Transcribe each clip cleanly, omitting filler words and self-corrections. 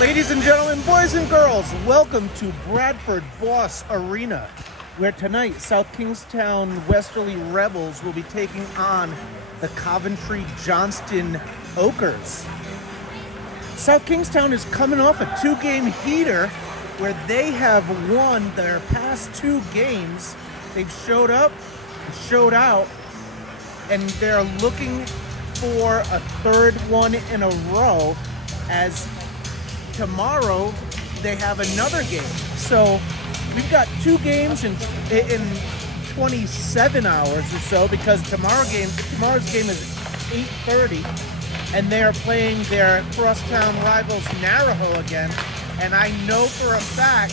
Ladies and gentlemen, boys and girls, welcome to Bradford Boss Arena, where tonight South Kingstown Westerly Rebels will be taking on the Coventry Johnston Oakers. South Kingstown is coming off a two-game heater where they have won their past two games. They've showed up, showed out, and they're looking for a third one in a row, as tomorrow they have another game. So we've got two games in 27 hours or so, because tomorrow's game is 8:30, and they are playing their crosstown rivals Naraho again. And I know for a fact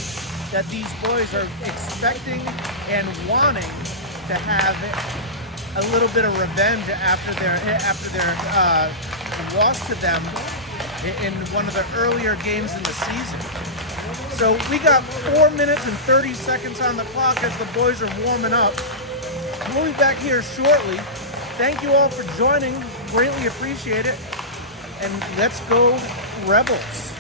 that these boys are expecting and wanting to have a little bit of revenge after their loss to them in one of the earlier games in the season. So we got 4 minutes and 30 seconds on the clock as the boys are warming up. We'll be back here shortly. Thank you all for joining. Greatly appreciate it. And let's go Rebels.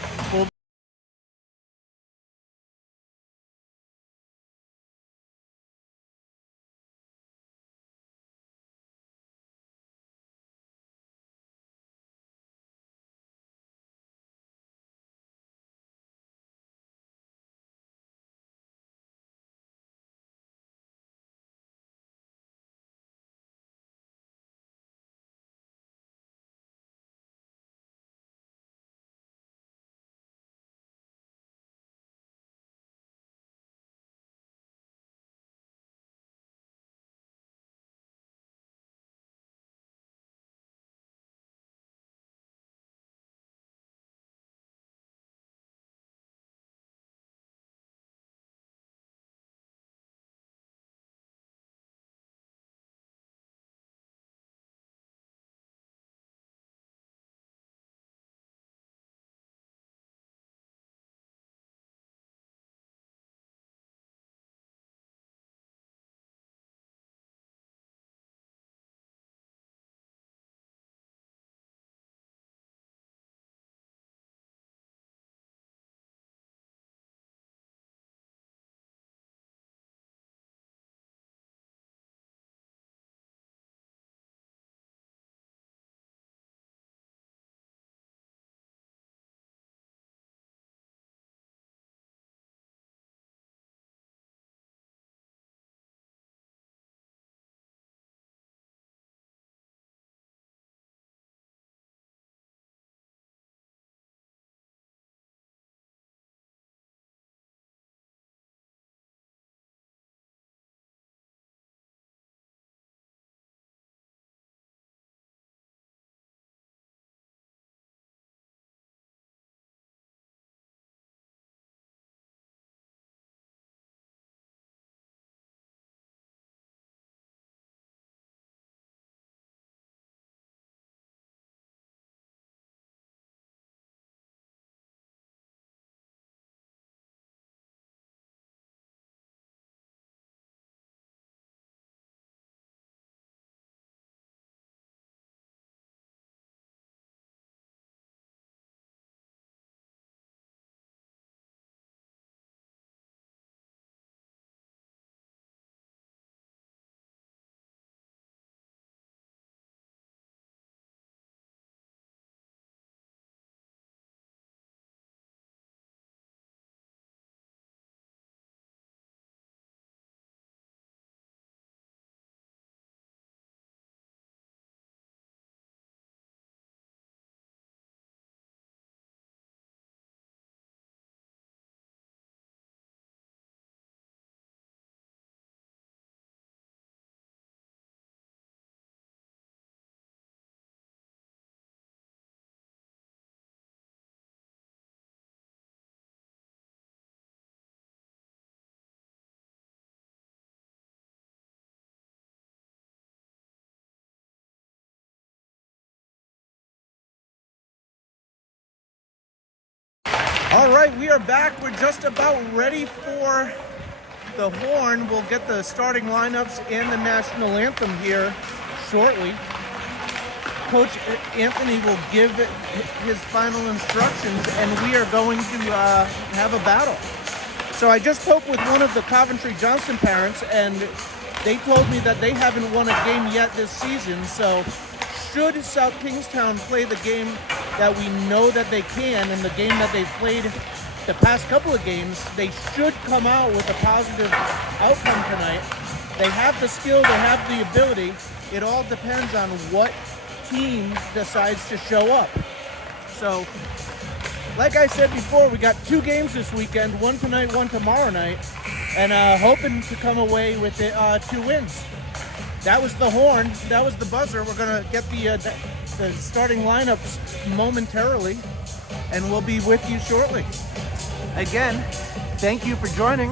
All right, we are back. We're just about ready for the horn. We'll get the starting lineups and the national anthem here shortly. Coach Anthony will give his final instructions, and we are going to have a battle. So I just spoke with one of the Coventry Johnston parents, and they told me that they haven't won a game yet this season. So should South Kingstown play the game that we know that they can, and the game that they've played the past couple of games, they should come out with a positive outcome tonight. They have the skill, they have the ability. It all depends on what team decides to show up. So, like I said before, we got 2 games this weekend, one tonight, one tomorrow night, and hoping to come away with it, 2 wins. That was the horn, that was the buzzer. We're gonna get the starting lineups momentarily, and we'll be with you shortly. Again, thank you for joining.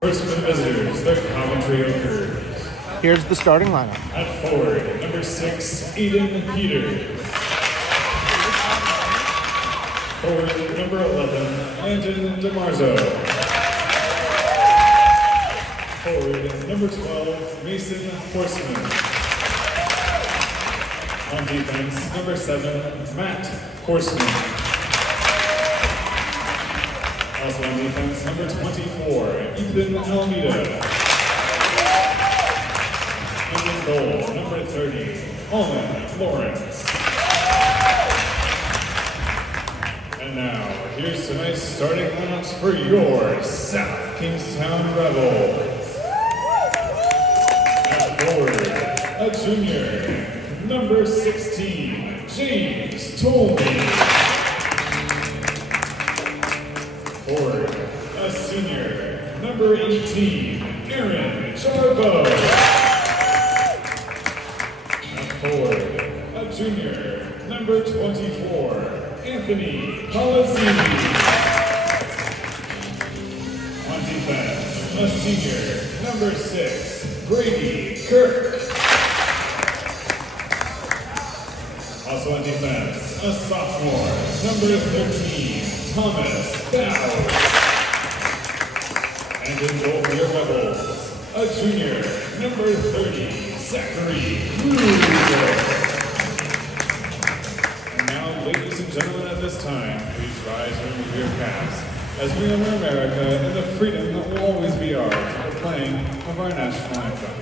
First for the visitors, the Coventry Oakers. Here's the starting lineup. At forward, number 6, Eden Peters. Forward, number 11, Landon DeMarzo. Forward, number 12, Mason Horseman. On defense, number 7, Matt Horseman. Also on defense, number 24, Ethan Almeida. And in goal, number 30, Olin Lawrence. And now, here's tonight's starting lineups for your South Kingstown Rebels. At forward, a junior, number 16, James Tolney. Forward, a senior, number 18, Aaron Charbo. And forward, a junior, number 24, Anthony Palazzini. On defense, a senior, number 6, Brady Kirk. Also on defense, a sophomore, number 13, Thomas Bowers. And in goal for your Rebels, a junior, number 30, Zachary Cruz. And now, ladies and gentlemen, at this time, please rise and remove your caps as we honor America and the freedom that will always be ours for the playing of our national anthem.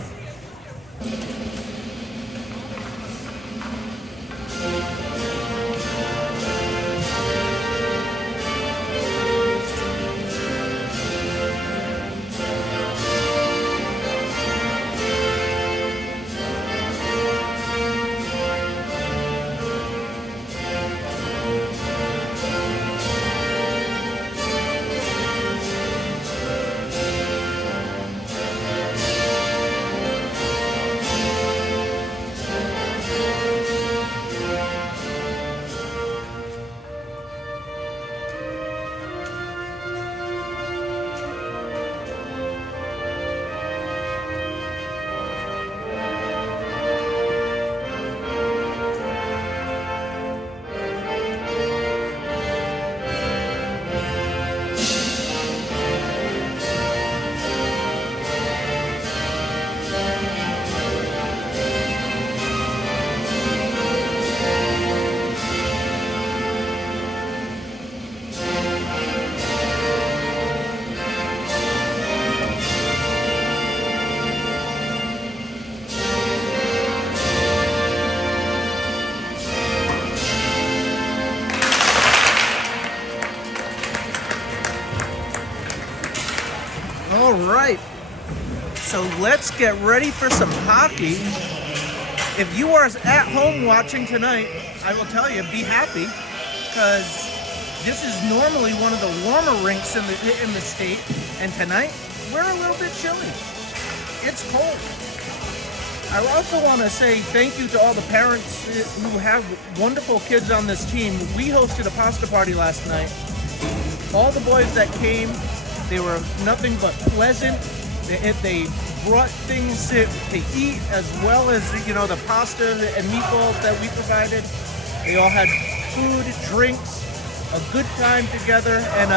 All right, so let's get ready for some hockey. If you are at home watching tonight, I will tell you, be happy, because this is normally one of the warmer rinks in the state, and tonight we're a little bit chilly. It's cold. I also want to say thank you to all the parents who have wonderful kids on this team. We hosted a pasta party last night, all the boys that came, they were nothing but pleasant. They brought things to eat, as well as, you know, the pasta and meatballs that we provided. They all had food, drinks, a good time together, and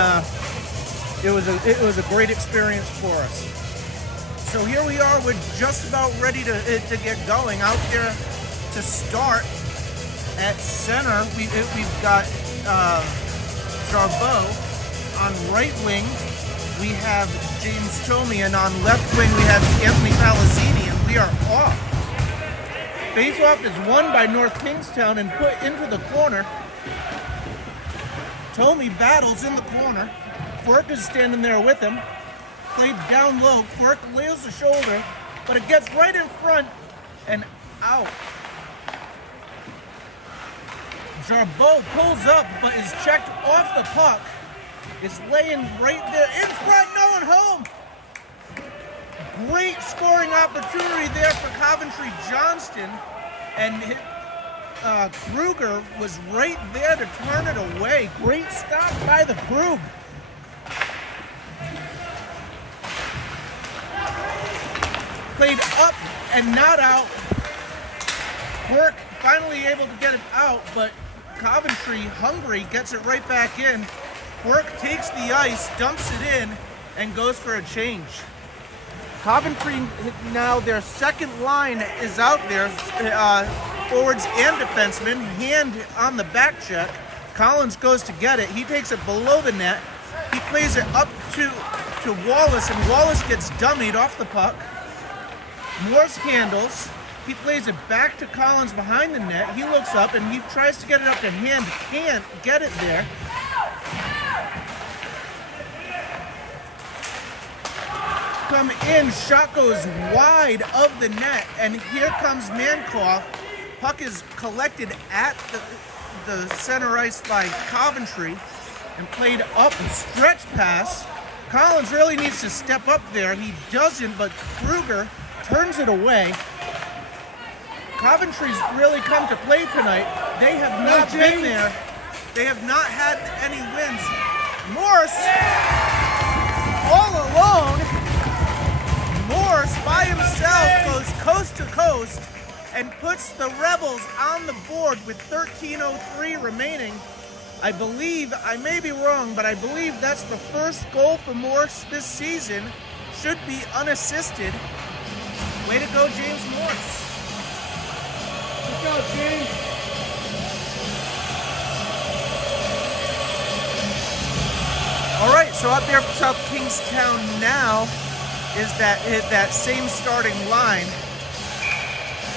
it was a great experience for us. So here we are. We're just about ready to get going out there to start. At center, we've got Jarbeau. On right wing, we have James Tomey, and on left wing, we have Anthony Palazzini, and we are off. Face-off is won by North Kingstown and put into the corner. Tomey battles in the corner. Quirk is standing there with him. Played down low. Quirk lays the shoulder, but it gets right in front and out. Jarbeau pulls up, but is checked off the puck. Is laying right there in front, no one home. Great scoring opportunity there for Coventry Johnston, and Kruger was right there to turn it away. Great stop by the Krug. Played up and not out. Quirk finally able to get it out, but Coventry, hungry, gets it right back in. Quirk takes the ice, dumps it in, and goes for a change. Coventry now, their second line is out there, forwards and defensemen, hand on the back check. Collins goes to get it. He takes it below the net. He plays it up to Wallace, and Wallace gets dummied off the puck. Morse handles. He plays it back to Collins behind the net. He looks up and he tries to get it up to hand. Can't get it there. Come in, shot goes wide of the net, and here comes Mankoff. Puck is collected at the center ice by Coventry and played up and stretch pass. Collins really needs to step up there. He doesn't, but Kruger turns it away. Coventry's really come to play tonight. They have not been there. They have not had any wins. Morse, all alone. Morse by himself goes coast to coast and puts the Rebels on the board with 13:03 remaining. I believe, I may be wrong, but I believe that's the first goal for Morse this season. Should be unassisted. Way to go, James Morse. Good job, James. All right, so up there for South Kingstown now is that same starting line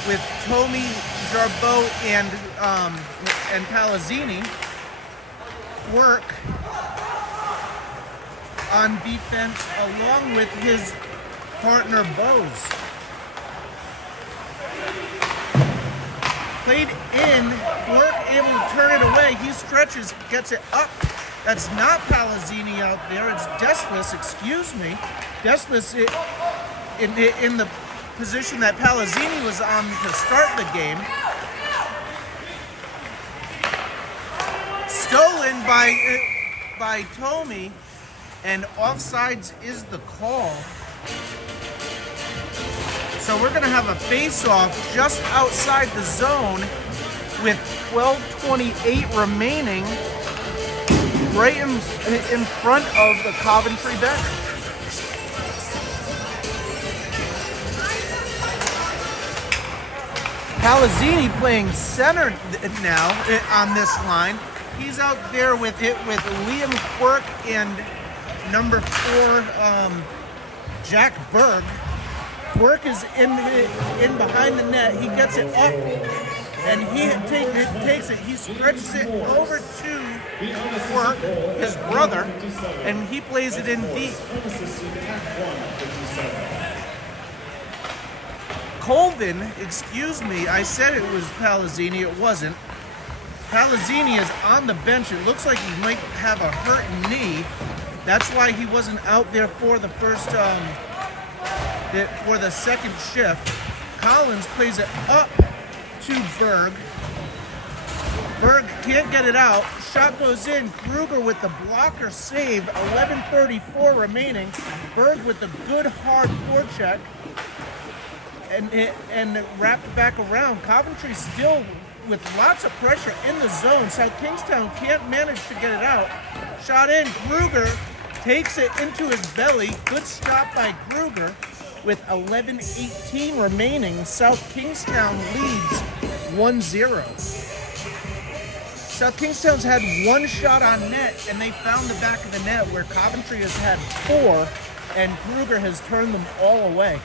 with Tomey, Jarbeau, and Palazzini. Work on defense along with his partner Bose. Played in, Work able to turn it away. He stretches, gets it up. That's not Palazzini out there. It's Deslis, excuse me. Deslis in the position that Palazzini was on to start the game. Stolen by Tomey, and offsides is the call. So we're going to have a face-off just outside the zone with 12:28 remaining, right in front of the Coventry bench. Palazzini playing center now on this line. He's out there with Liam Quirk and number 4 Jack Berg. Quirk is in behind the net. He gets it up and he takes it. He stretches it over to Quirk, his brother, and he plays it in deep. Colvin, excuse me, I said it was Palazzini. It wasn't. Palazzini is on the bench. It looks like he might have a hurt knee. That's why he wasn't out there for the first, for the second shift. Collins plays it up to Berg. Berg can't get it out. Shot goes in. Kruger with the blocker save. 11:34 remaining. Berg with the good hard forecheck. And wrapped back around. Coventry still with lots of pressure in the zone. South Kingstown can't manage to get it out. Shot in. Kruger takes it into his belly. Good stop by Kruger with 11:18 remaining. South Kingstown leads 1-0. South Kingstown's had one shot on net, and they found the back of the net, where Coventry has had 4, and Kruger has turned them all away.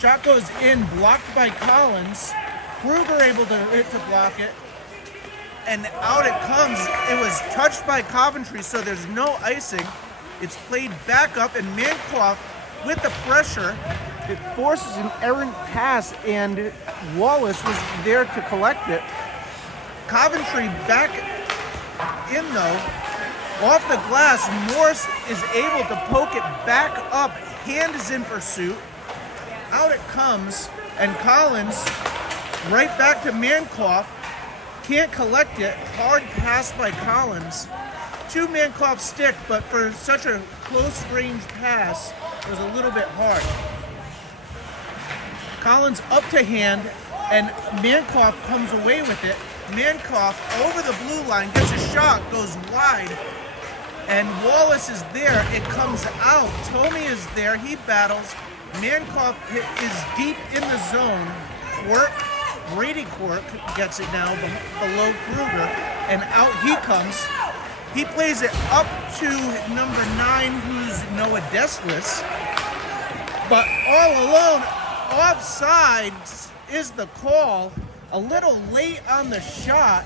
Shot goes in, blocked by Collins. Kruger able to block it, and out it comes. It was touched by Coventry, so there's no icing. It's played back up, and Mankoff, with the pressure, it forces an errant pass, and Wallace was there to collect it. Coventry back in though, off the glass. Morse is able to poke it back up. Hand is in pursuit. Out it comes, and Collins right back to Mankoff. Can't collect it. Hard pass by Collins. To Mankoff's stick, but for such a close range pass, it was a little bit hard. Collins up to hand, and Mankoff comes away with it. Mankoff over the blue line, gets a shot, goes wide, and Wallace is there. It comes out. Tomey is there. He battles. Mankoff is deep in the zone. Brady Quirk gets it now below Kruger, and out he comes. He plays it up to number 9, who's Noah Deslis. But all alone, offside is the call. A little late on the shot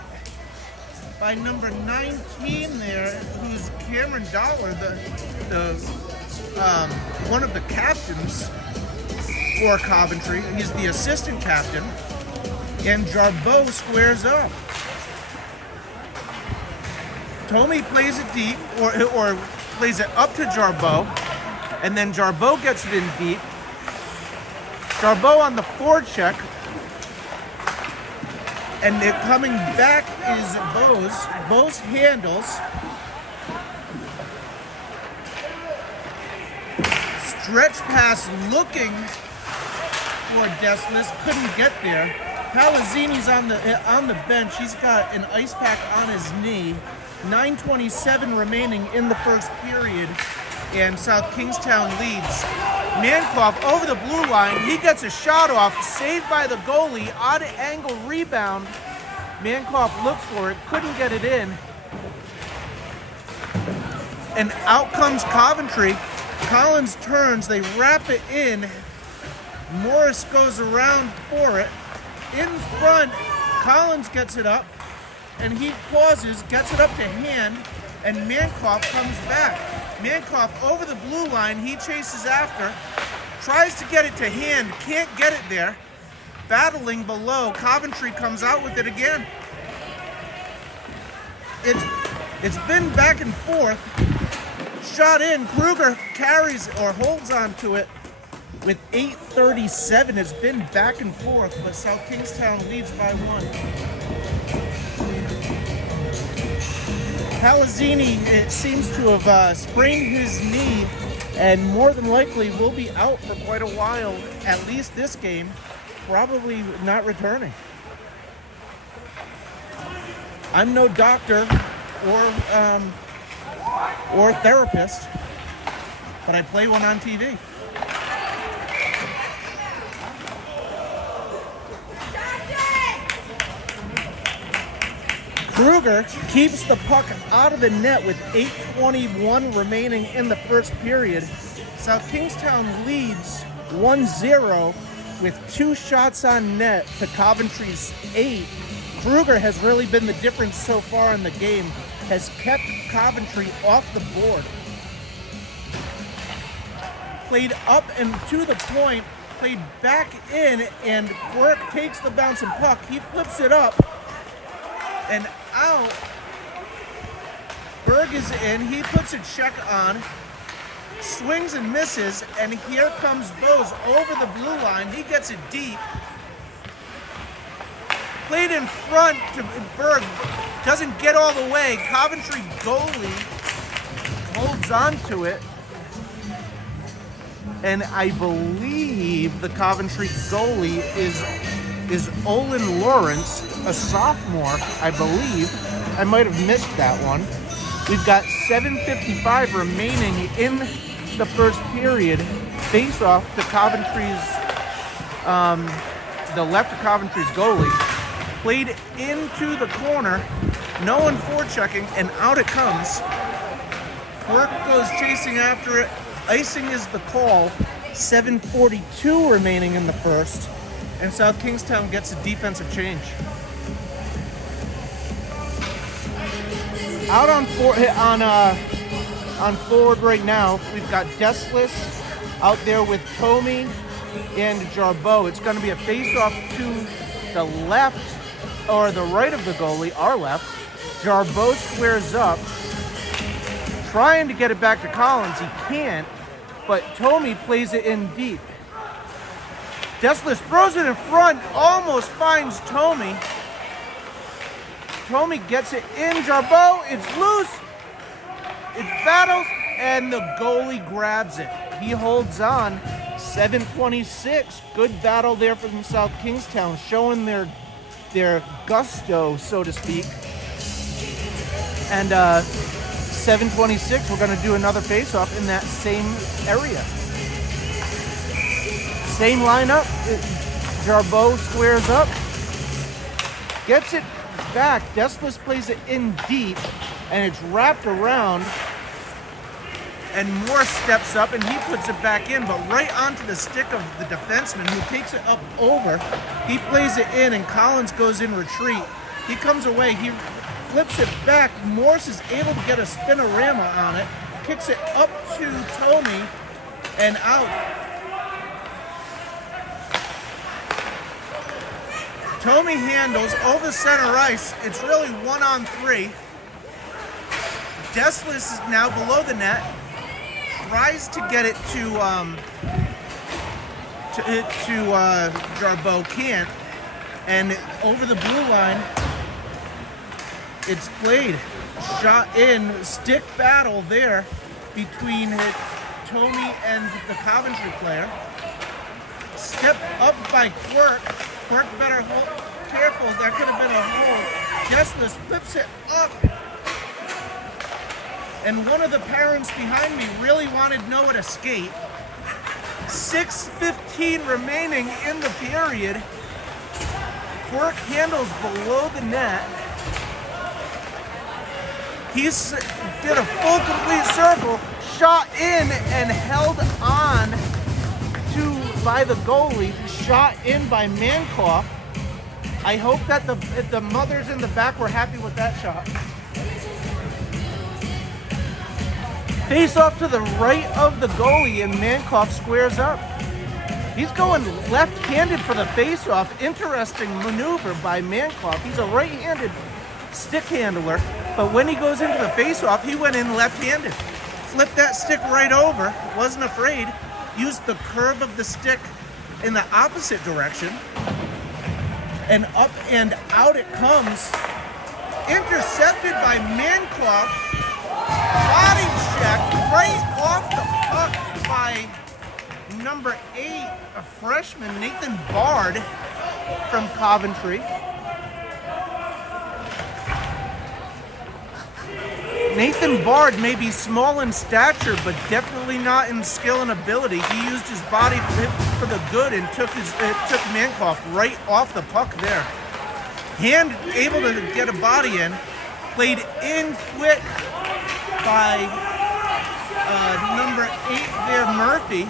by number 19 there, who's Cameron Dollar, one of the captains for Coventry. He's the assistant captain. And Jarbeau squares up. Tomey plays it deep, or plays it up to Jarbeau, and then Jarbeau gets it in deep. Jarbeau on the forecheck, and it coming back is Bose. Bose handles. Stretch pass looking for Deslis, couldn't get there. Palazzini's on the bench. He's got an ice pack on his knee. 9:27 remaining in the first period, and South Kingstown leads. Mankoff over the blue line. He gets a shot off, saved by the goalie. Odd angle rebound. Mankoff looks for it, couldn't get it in. And out comes Coventry. Collins turns, they wrap it in. Morris goes around for it. In front, Collins gets it up, and he pauses, gets it up to hand, and Mankoff comes back. Mankoff over the blue line, he chases after, tries to get it to hand, can't get it there. Battling below, Coventry comes out with it again. It's been back and forth. Shot in, Kruger carries or holds on to it with 8:37. It's been back and forth, but South Kingstown leads by 1. Palazzini, it seems to have sprained his knee, and more than likely will be out for quite a while, at least this game, probably not returning. I'm no doctor or therapist, but I play one on TV. Kruger keeps the puck out of the net with 8:21 remaining in the first period. South Kingstown leads 1-0 with 2 shots on net to Coventry's 8. Kruger has really been the difference so far in the game, has kept Coventry off the board. Played up and to the point, played back in, and Quirk takes the bouncing puck. He flips it up and out. Berg is in, he puts a check on, swings and misses, and here comes Bose over the blue line. He gets it deep. Played in front to Berg. Doesn't get all the way. Coventry goalie holds on to it. And I believe the Coventry goalie is Olin Lawrence, a sophomore, I believe. I might have missed that one. We've got 7:55 remaining in the first period. Face off to Coventry's, the left of Coventry's goalie. Played into the corner. No one forechecking, and out it comes. Quirk goes chasing after it. Icing is the call. 7:42 remaining in the first, and South Kingstown gets a defensive change. Out on forward right now, we've got Deslis out there with Tomey and Jarbeau. It's going to be a face-off to the left or the right of the goalie, our left. Jarbeau squares up, trying to get it back to Collins. He can't, but Tomey plays it in deep. Deslis throws it in front, almost finds Tomey. Tomey gets it in. Jarbeau, it's loose. It's battles, and the goalie grabs it. He holds on. 7:26. Good battle there from South Kingstown, showing their gusto, so to speak. And 7:26, we're going to do another face-off in that same area. Same lineup. Jarbeau squares up, gets it back. Deslis plays it in deep, and it's wrapped around. And Moore steps up, and he puts it back in, but right onto the stick of the defenseman, who takes it up over. He plays it in, and Collins goes in retreat. He comes away. He flips it back. Morse is able to get a spinorama on it, kicks it up to Tomey, and out. Tomey handles over center ice. It's really 1-on-3. Deslis is now below the net. Tries to get it to Jarbeau, can't. And over the blue line, it's played. Shot in, stick battle there between Tomey and the Coventry player. Step up by Quirk. Quirk better hold, careful, that could have been a hole. Deslis flips it up. And one of the parents behind me really wanted Noah to skate. 6:15 remaining in the period. Quirk handles below the net. He did a full complete circle, shot in and held on by the goalie, shot in by Mankoff. I hope that the mothers in the back were happy with that shot. Face off to the right of the goalie, and Mankoff squares up. He's going left-handed for the face-off. Interesting maneuver by Mankoff. He's a right-handed stick handler, but when he goes into the face-off, he went in left-handed. Flipped that stick right over, wasn't afraid, used the curve of the stick in the opposite direction, and up and out it comes. Intercepted by Mankoff. Body check right off the puck by number 8, a freshman, Nathan Bard from Coventry. Nathan Bard may be small in stature, but definitely not in skill and ability. He used his body for the good and took Mankoff right off the puck there. Able to get a body in, played in quick by number 8 there, Murphy.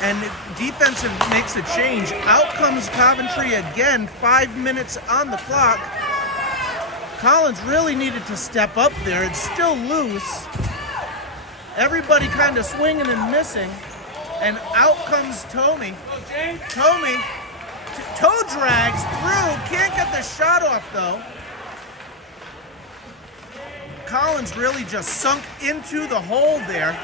And defensive makes a change. Out comes Coventry again, 5 minutes on the clock. Collins really needed to step up there. It's still loose. Everybody kind of swinging and missing. And out comes Tomey. Tomey toe drags through. Can't get the shot off though. Collins really just sunk into the hole there.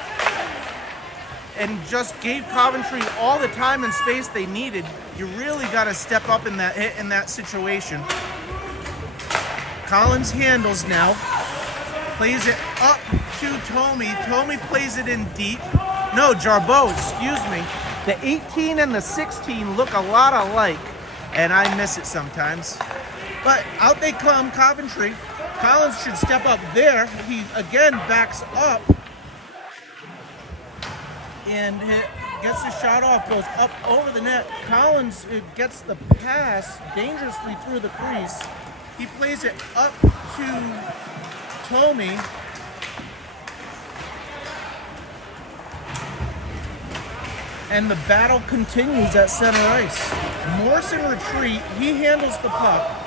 and just gave Coventry all the time and space they needed. You really got to step up in that situation. Collins handles now, plays it up to Tomey. Tomey plays it in deep. No, Jarbeau, excuse me. The 18 and the 16 look a lot alike, and I miss it sometimes. But out they come, Coventry. Collins should step up there. He again backs up and gets the shot off, goes up over the net. Collins gets the pass dangerously through the crease. He plays it up to Tomey. And the battle continues at center ice. Morse in retreat. He handles the puck.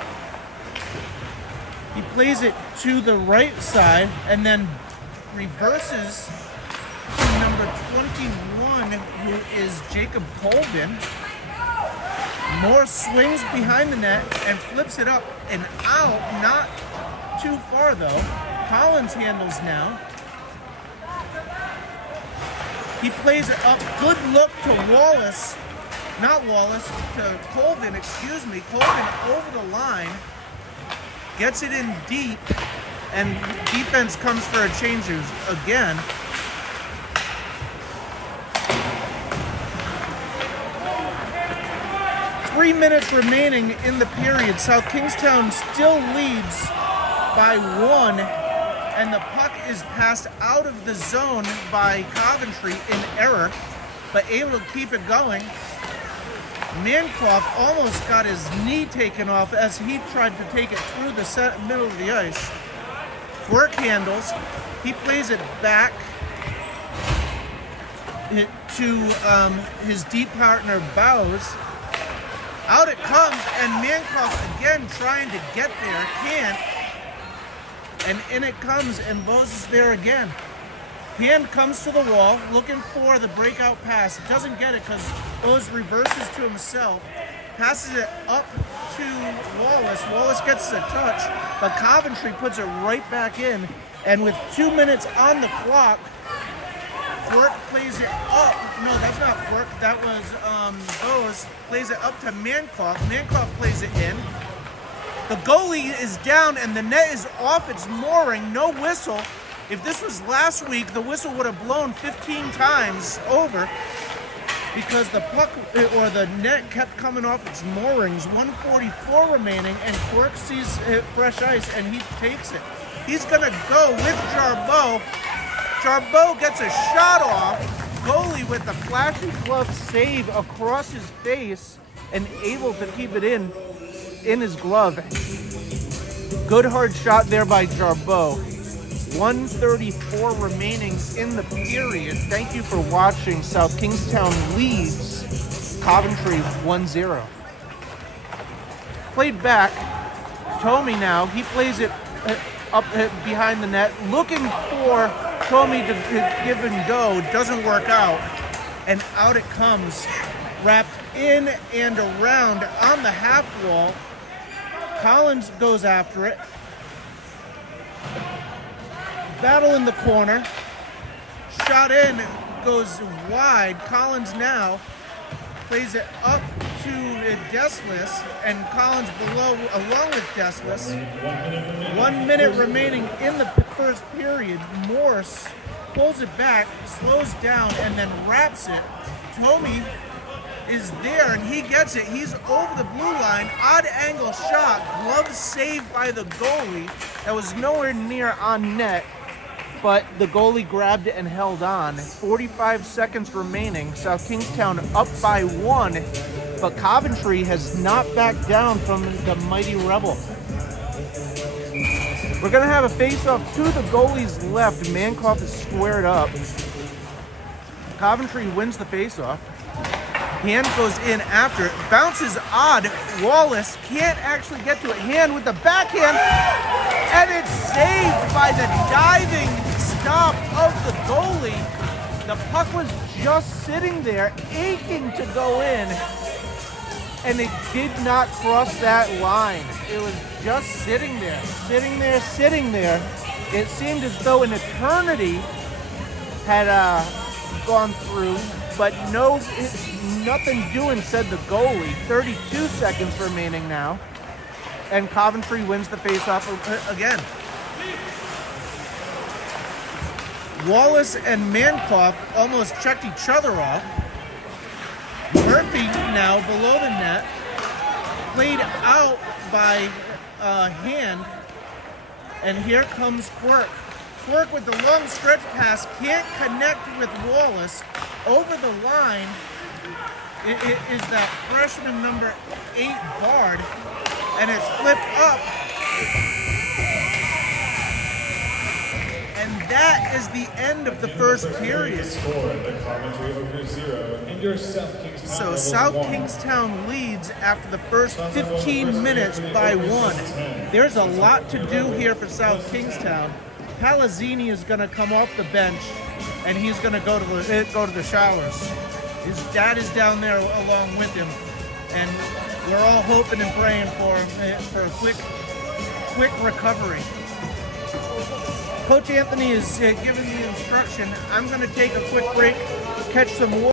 He plays it to the right side and then reverses to number 21, who is Jacob Colvin. Morse swings behind the net and flips it up and out. Not too far though. Collins handles now. He plays it up. Good look to Wallace. Not Wallace, to Colvin, excuse me. Colvin over the line. Gets it in deep. And defense comes for a change again. Three minutes remaining in the period. South Kingstown still leads by 1. And the puck is passed out of the zone by Coventry in error, but able to keep it going. Mancroft almost got his knee taken off as he tried to take it through the middle of the ice. Work handles. He plays it back to his deep partner, Bowes. Out it comes, and Mancroft again trying to get there, can't. And in it comes, and Bowes is there again. Hand comes to the wall, looking for the breakout pass. Doesn't get it because Bowes reverses to himself. Passes it up to Wallace. Wallace gets the touch, but Coventry puts it right back in. And with 2 minutes on the clock, Quirk plays it up. No, that's not Quirk. That was Bowes. Plays it up to Mancroft. Mancroft plays it in. The goalie is down and the net is off its mooring. No whistle. If this was last week, the whistle would have blown 15 times over because the puck or the net kept coming off its moorings. 1:44 remaining, and Quirk sees fresh ice and he takes it. He's gonna go with Jarbeau. Jarbeau gets a shot off. Goalie with the flashy glove save across his face and able to keep it in his glove. Good hard shot there by Jarbeau. 1:34 remaining in the period. Thank you for watching. South Kingstown leads Coventry 1-0. Played back. Tomey now. He plays it up behind the net. Looking for Tomey to give and go. Doesn't work out. And out it comes. Wrapped in and around on the half wall. Collins goes after it. Battle in the corner. Shot in, goes wide. Collins now plays it up to Deslis, and Collins below along with Deslis. 1 minute remaining in the first period. Morse pulls it back, slows down, and then wraps it. Tomey is there and he gets it. He's over the blue line. Odd angle shot. Glove saved by the goalie. That was nowhere near on net, but the goalie grabbed it and held on. 45 seconds remaining. South Kingstown up by 1, but Coventry has not backed down from the mighty Rebel. We're going to have a face-off to the goalie's left. Mancroft is squared up. Coventry wins the face-off. Hand goes in after it. Bounces odd. Wallace can't actually get to it. Hand with the backhand. And it's saved by the diving stop of the goalie. The puck was just sitting there, aching to go in. And it did not cross that line. It was just sitting there, sitting there, sitting there. It seemed as though an eternity had gone through, but nothing doing, said the goalie. 32 seconds remaining now. And Coventry wins the faceoff again. Wallace and Mankoff almost checked each other off. Murphy now below the net. Played out by hand. And here comes Quirk. Quirk with the long stretch pass, can't connect with Wallace. Over the line is that freshman number 8 Bard, and it's flipped up. And that is the end of the first period. So South Kingstown leads after the first 15 minutes by 1. There's a lot to do here for South Kingstown. Palazzini is going to come off the bench, and he's going to go to the showers. His dad is down there along with him, and we're all hoping and praying for him for a quick recovery. Coach Anthony is giving the instruction. I'm going to take a quick break, catch some water.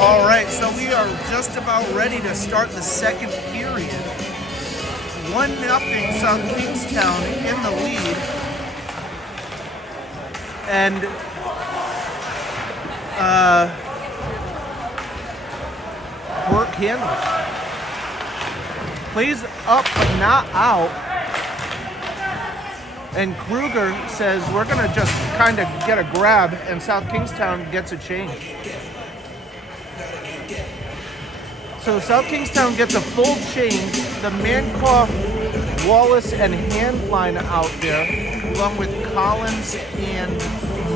All right, so we are just about ready to start the second period. 1-0 South Kingstown in the lead. And Quirk handles. Plays up but not out. And Kruger says we're going to just kind of get a grab, and South Kingstown gets a change. So South Kingstown gets a full change. The Mankoff, Wallace, and Hand line out there, along with Collins and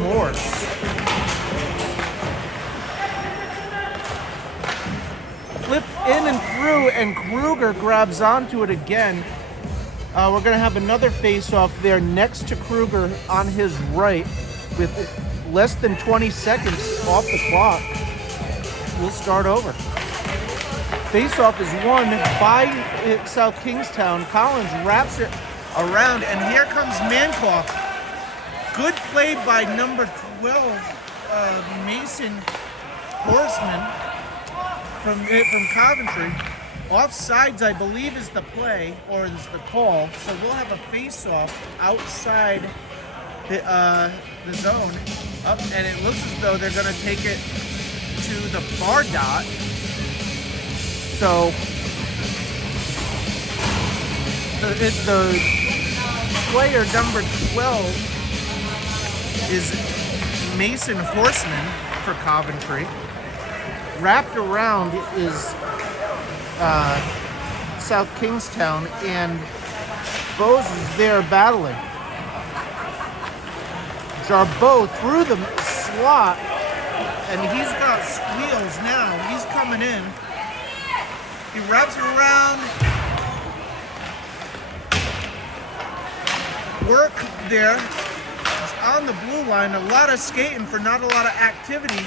Morse. Flip in and through, and Kruger grabs onto it again. We're going to have another face-off there next to Kruger on his right with less than 20 seconds off the clock. We'll start over. Face-off is won by South Kingstown. Collins wraps it around, and here comes Mankoff. Good play by number 12, Mason Horseman from Coventry. Offsides, I believe, is the play, or is the call. So we'll have a face-off outside the zone. Up, and it looks as though they're going to take it to the far dot. So the player number 12 is Mason Horseman for Coventry. Wrapped around is South Kingstown, and Bose is there battling. Jarbeau through the slot, and he's got squeals now. He's coming in. He wraps it around. Work there. He's on the blue line. A lot of skating for not a lot of activity.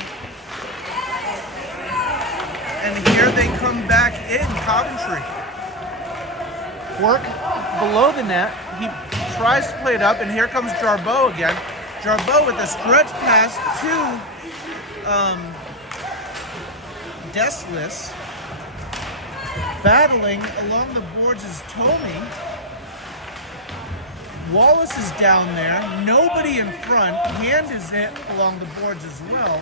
And here they come back in, Coventry. Work below the net. He tries to play it up, and here comes Jarbeau again. Jarbeau with a stretch pass to Deslis. Battling along the boards is Tomey. Wallace is down there. Nobody in front. Hand is in along the boards as well.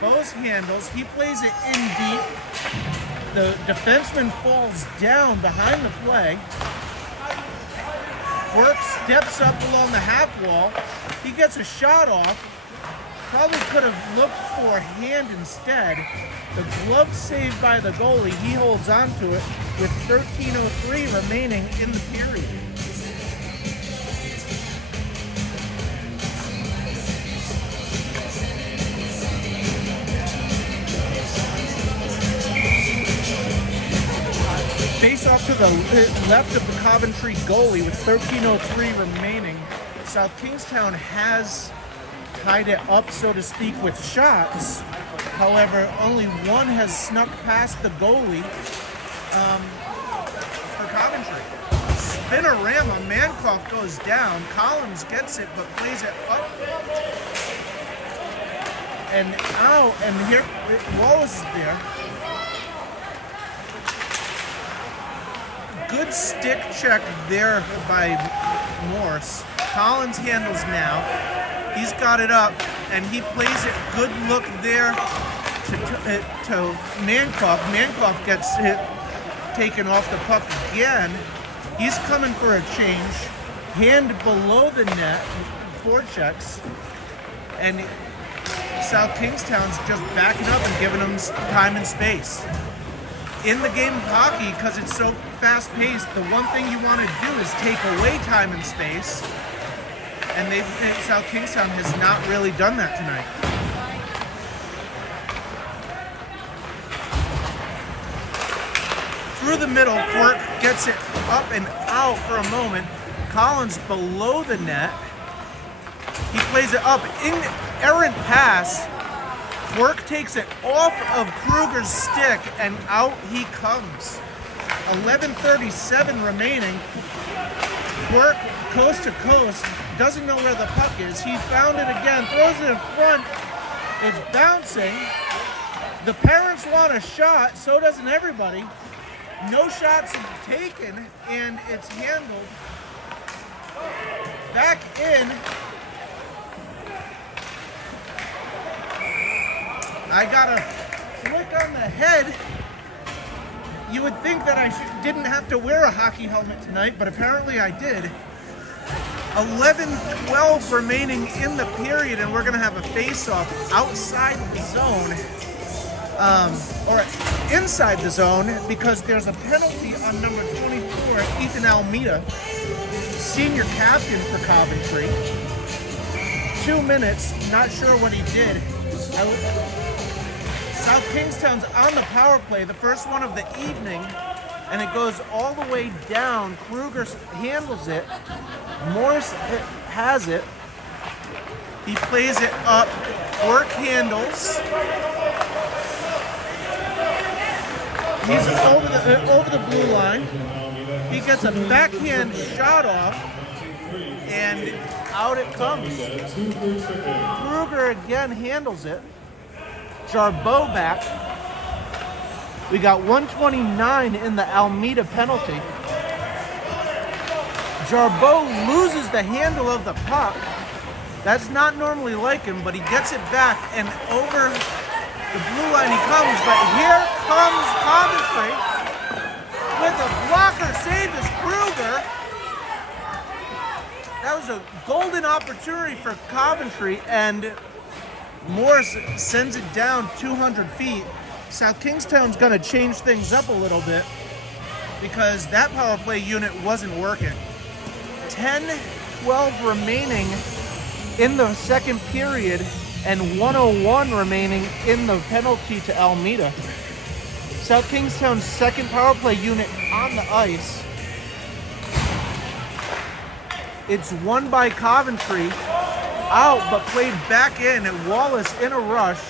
Bose handles. He plays it in deep. The defenseman falls down behind the play. Quirk steps up along the half wall. He gets a shot off. Probably could have looked for a hand instead. The glove saved by the goalie. He holds on to it with 13:03 remaining in the period. Face off to the left of the Coventry goalie with 13:03 remaining. South Kingstown has tied it up, so to speak, with shots. However, only one has snuck past the goalie for Coventry. Spinorama, Mankoff goes down. Collins gets it, but plays it up and out. And here, Wallace is there. Good stick check there by Morse. Collins handles now. He's got it up, and he plays it. Good look there to Mankoff. Mankoff gets hit, taken off the puck again. He's coming for a change. Hand below the net, forechecks, and South Kingstown's just backing up and giving them time and space. In the game of hockey, because it's so fast-paced, the one thing you want to do is take away time and space, and South Kingstown has not really done that tonight. Through the middle, Quirk gets it up and out for a moment. Collins below the net. He plays it up, errant pass. Quirk takes it off of Kruger's stick, and out he comes. 11:37 remaining. Quirk, coast to coast, doesn't know where the puck is. He found it again, throws it in front. It's bouncing. The parents want a shot, so doesn't everybody. No shots taken, and it's handled back in. I got a flick on the head. You would think that I didn't have to wear a hockey helmet tonight, but apparently I did. 11:12 remaining in the period, and we're going to have a face-off outside the zone, or inside the zone, because there's a penalty on number 24, Ethan Almeida, senior captain for Coventry. 2 minutes, not sure what he did. South Kingstown's on the power play, the first one of the evening, and it goes all the way down. Kruger handles it. Morris has it. He plays it up. Work handles. He's over the blue line. He gets a backhand shot off, and out it comes. Kruger again handles it. Jarbeau back. We got 129 in the Almeida penalty. Jarbeau loses the handle of the puck. That's not normally like him, but he gets it back, and over the blue line he comes, but here comes Coventry with a blocker save as Kruger. That was a golden opportunity for Coventry, and Morris sends it down 200 feet. South Kingstown's going to change things up a little bit because that power play unit wasn't working. 10-12 remaining in the second period, and 101 remaining in the penalty to Almeida. South Kingstown's second power play unit on the ice. It's won by Coventry. Out, but played back in, and Wallace in a rush.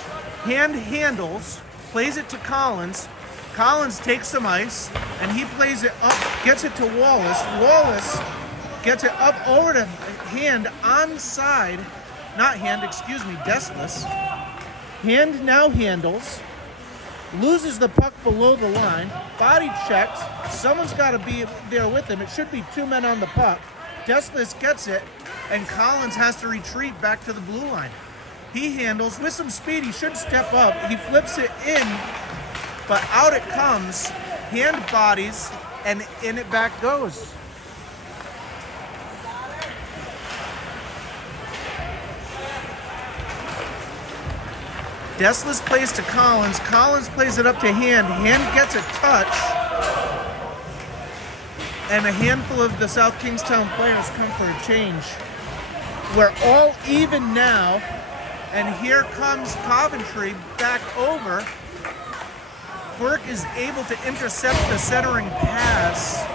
Handles, plays it to Collins. Collins takes some ice, and he plays it up, gets it to Wallace. Wallace gets it up over to Hand onside. Not Hand, excuse me, Deskless. Hand now handles. Loses the puck below the line. Body checked. Someone's got to be there with him. It should be two men on the puck. Deskless gets it, and Collins has to retreat back to the blue line. He handles with some speed. He should step up. He flips it in but out it comes, hand bodies, and in it back goes. Deslis plays to Collins. Collins plays it up to Hand. Hand gets a touch. And a handful of the South Kingstown players come for a change. We're all even now. And here comes Coventry back over. Quirk is able to intercept the centering pass.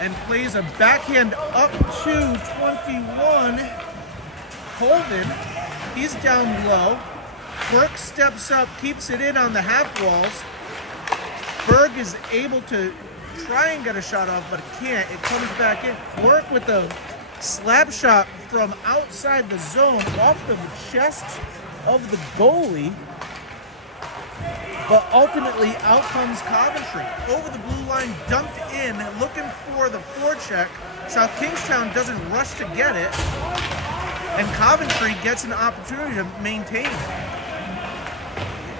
And plays a backhand up to 21. Colvin. He's down low. Quirk steps up, keeps it in on the half walls. Berg is able to try and get a shot off, but can't. It comes back in. Quirk with a slap shot from outside the zone off the chest of the goalie. But ultimately, out comes Coventry. Over the blue line, dumped in, looking for the forecheck. South Kingstown doesn't rush to get it. And Coventry gets an opportunity to maintain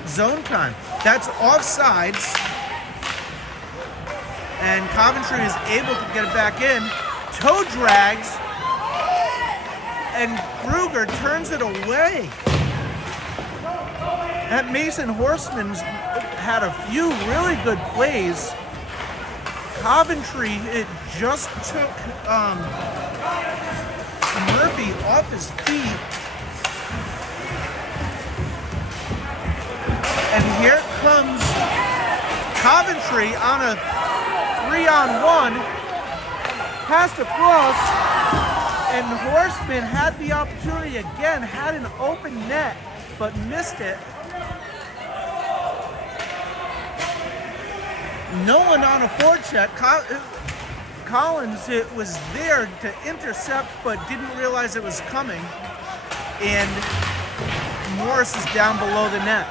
zone time. That's offsides. And Coventry is able to get it back in. Toe drags. And Kruger turns it away. That Mason Horseman's had a few really good plays. Coventry, it just took Murphy off his feet. And here comes Coventry on a 3-on-1. Passed across, and Horseman had the opportunity again, had an open net, but missed it. No one on a forecheck. Collins was there to intercept, but didn't realize it was coming. And Morris is down below the net.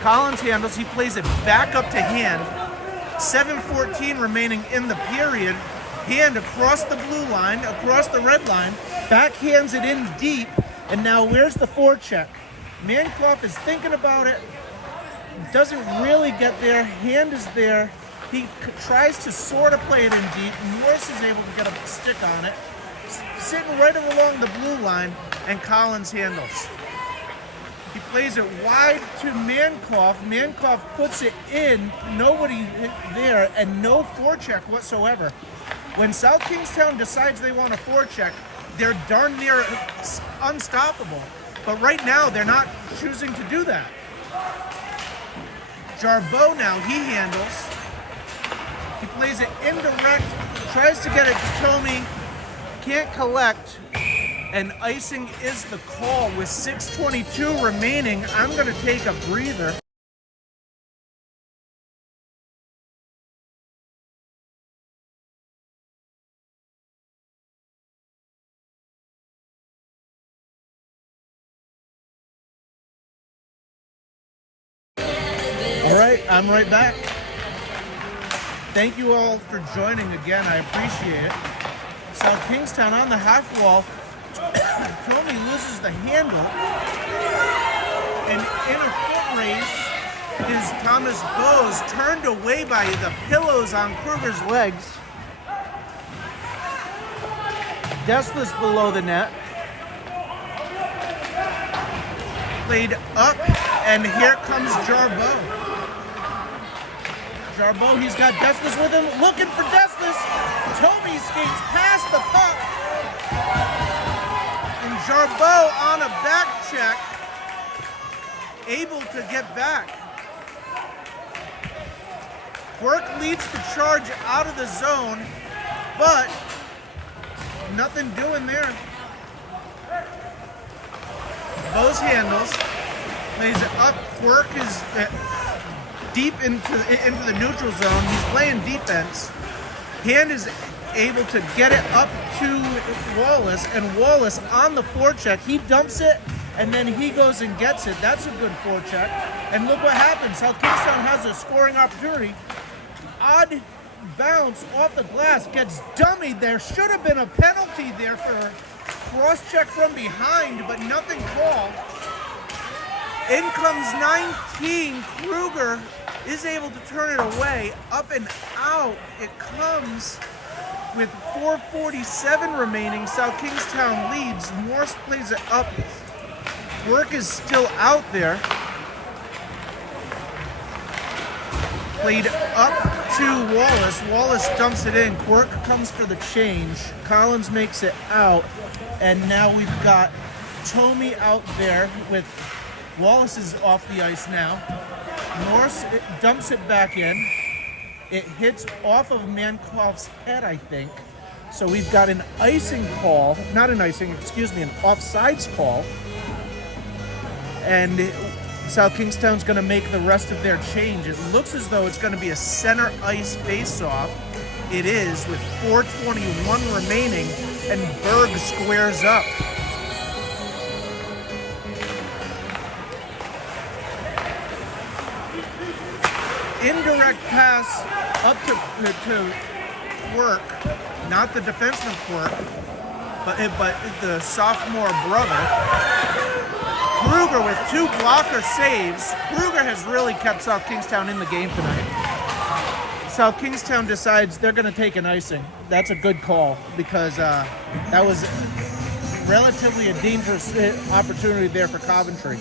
Collins handles, he plays it back up to Hand. 7:14 remaining in the period. Hand across the blue line, across the red line, backhands it in deep, and now where's the forecheck? Mankoff is thinking about it, doesn't really get there. Hand is there. He tries to sort of play it in deep. Morris is able to get a stick on it. Sitting right along the blue line, and Collins handles. He plays it wide to Mankoff. Mankoff puts it in, nobody there, and no forecheck whatsoever. When South Kingstown decides they want a forecheck, they're darn near unstoppable. But right now, they're not choosing to do that. Jarbeau now, he handles. He plays it indirect, tries to get it to Tomey, can't collect, and icing is the call. With 6:22 remaining, I'm going to take a breather. All right, I'm right back. Thank you all for joining again. I appreciate it. South Kingstown on the half wall. Tomey loses the handle. And in a foot race is Thomas Bose, turned away by the pillows on Kruger's legs. Deslis below the net. Played up, and here comes Jarbeau. Jarbeau, he's got Deslis with him, looking for Deslis. Tomey skates past the puck. And Jarbeau on a back check, able to get back. Quirk leads the charge out of the zone, but nothing doing there. Bose handles, plays it up. Quirk is deep into the neutral zone. He's playing defense. Hand is able to get it up to Wallace, and Wallace on the forecheck. He dumps it, and then he goes and gets it. That's a good forecheck. And look what happens. South Kingstown has a scoring opportunity. Odd bounce off the glass, gets dummied. There should have been a penalty there for cross-check from behind, but nothing called. In comes 19. Kruger is able to turn it away. Up and out. It comes with 4:47 remaining. South Kingstown leads. Morse plays it up. Work is still out there. Played up to Wallace. Wallace dumps it in. Quirk comes for the change. Collins makes it out. And now we've got Tomey out there with Wallace is off the ice now. Morse dumps it back in. It hits off of Mankoff's head, I think. So we've got an icing call. Not an icing, excuse me, an offsides call. And South Kingstown's going to make the rest of their change. It looks as though it's going to be a center ice face-off. It is, with 4:21 remaining, and Berg squares up. Indirect pass up to Quirk, not the defenseman Quirk, but the sophomore brother. Kruger with 2 blocker saves. Kruger has really kept South Kingstown in the game tonight. South Kingstown decides they're going to take an icing. That's a good call because that was relatively a dangerous opportunity there for Coventry.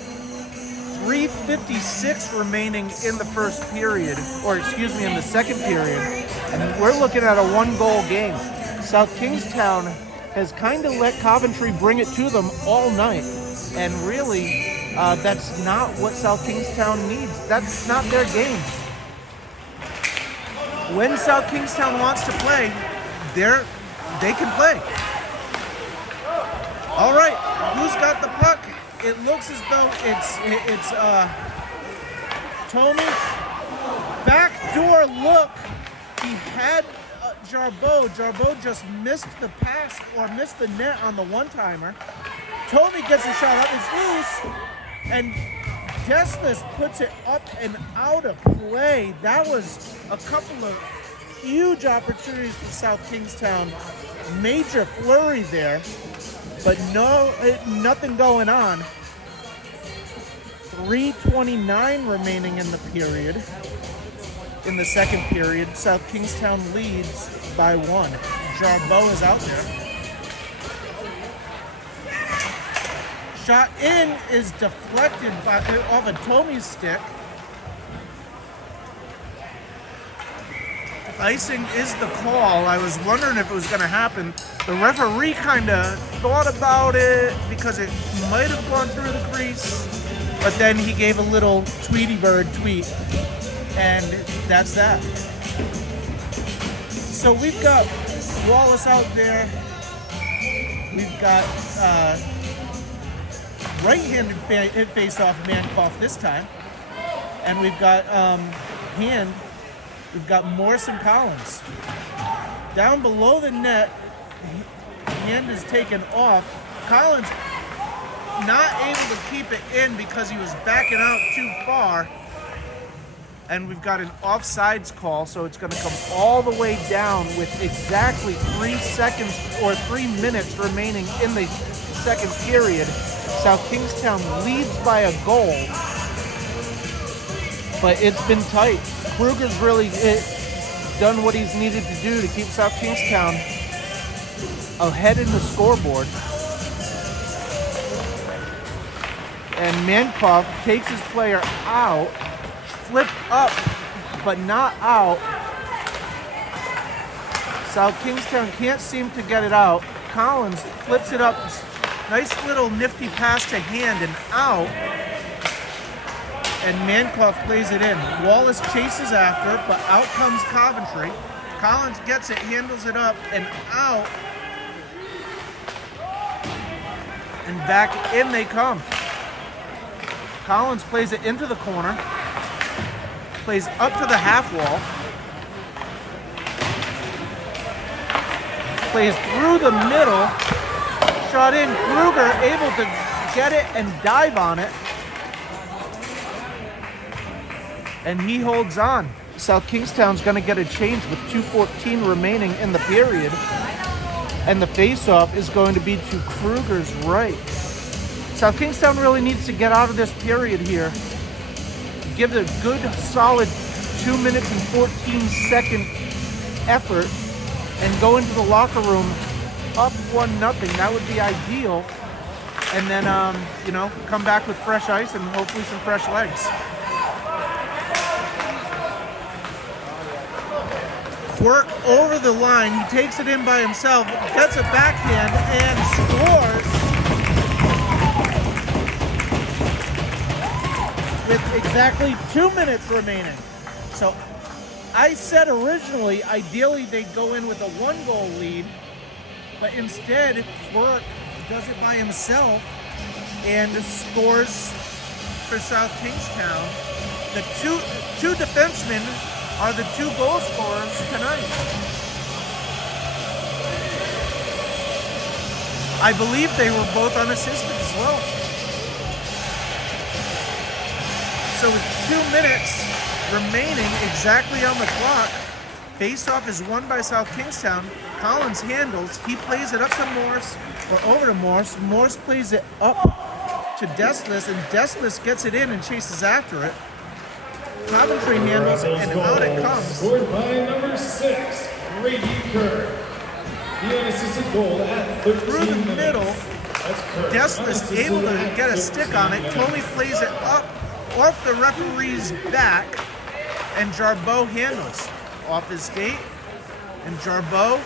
3:56 remaining in the first period, or excuse me, in the second period. And we're looking at a 1-goal game. South Kingstown has kind of let Coventry bring it to them all night. And really, that's not what South Kingstown needs. That's not their game. When South Kingstown wants to play, they can play. All right, who's got the puck? It looks as though it's Tomey. Backdoor look. He had Jarbeau. Jarbeau just missed the pass or missed the net on the one-timer. Tomey gets a shot up, it's loose, and Desmas puts it up and out of play. That was a couple of huge opportunities for South Kingstown. Major flurry there, but nothing going on. 3:29 remaining in the period. In the second period, South Kingstown leads by 1. Jarbeau is out there. Shot in is deflected off of Tomey's stick. Icing is the call. I was wondering if it was going to happen. The referee kind of thought about it because it might have gone through the crease, but then he gave a little Tweety Bird tweet, and that's that. So we've got Wallace out there. We've got right-handed face-off Mankoff this time. And we've got we've got Morse and Collins. Down below the net, hand is taken off. Collins not able to keep it in because he was backing out too far. And we've got an offsides call, so it's going to come all the way down with exactly 3 seconds or 3 minutes remaining in the second period. South Kingstown leads by a goal, but it's been tight. Kruger's really done what he's needed to do to keep South Kingstown ahead in the scoreboard. And Mankoff takes his player out, flipped up, but not out. South Kingstown can't seem to get it out. Collins flips it up. Nice little nifty pass to hand and out. And Mankoff plays it in. Wallace chases after, but out comes Coventry. Collins gets it, handles it up and out. And back in they come. Collins plays it into the corner. Plays up to the half wall. Plays through the middle. Shot in. Kruger able to get it and dive on it. And he holds on. South Kingstown's going to get a change with 2:14 remaining in the period. And the faceoff is going to be to Kruger's right. South Kingstown really needs to get out of this period here. Give it a good, solid 2 minutes and 14-second effort and go into the locker room up 1-0. That would be ideal. And then, come back with fresh ice and hopefully some fresh legs. Work over the line. He takes it in by himself, gets a backhand, and scores with exactly 2 minutes remaining. So I said originally, ideally they'd go in with a 1-goal lead, but instead Work does it by himself and scores for South Kingstown. The two defensemen are the 2 goal scorers tonight. I believe they were both unassisted as well. So with 2 minutes remaining exactly on the clock, face-off is won by South Kingstown. Collins handles, he plays it up to Morse, or over to Morse. Morse plays it up to Deslis, and Deslis gets it in and chases after it. Coventry handles it, and out it comes. Scored by number 6, Brady Kirk. The unassisted goal at 13 Through the minutes. middle, Deslis able to get a stick on it. Tony plays it up off the referee's back, and Jarbeau handles off his skate, and Jarbeau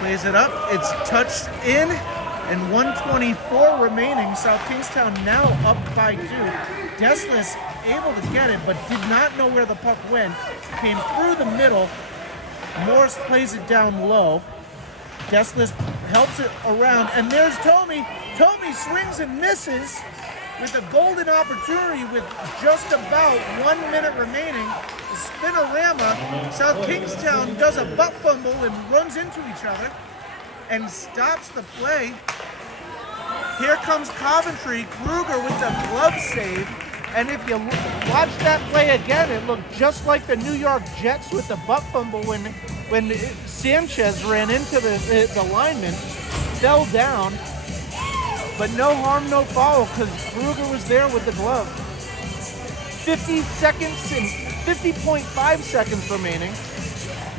plays it up. It's touched in, and 1:24 remaining. South Kingstown now up by 2. Deslis able to get it, but did not know where the puck went. Came through the middle. Morris plays it down low. Deslis helps it around, and there's Tomey. Tomey swings and misses with a golden opportunity with just about 1 minute remaining. The spinorama. South Kingstown does a butt fumble and runs into each other and stops the play. Here comes Coventry. Kruger with the glove save. And if you watch that play again, it looked just like the New York Jets with the butt fumble when Sanchez ran into the lineman, fell down. But no harm, no foul, because Kruger was there with the glove. 50 seconds and 50.5 seconds remaining.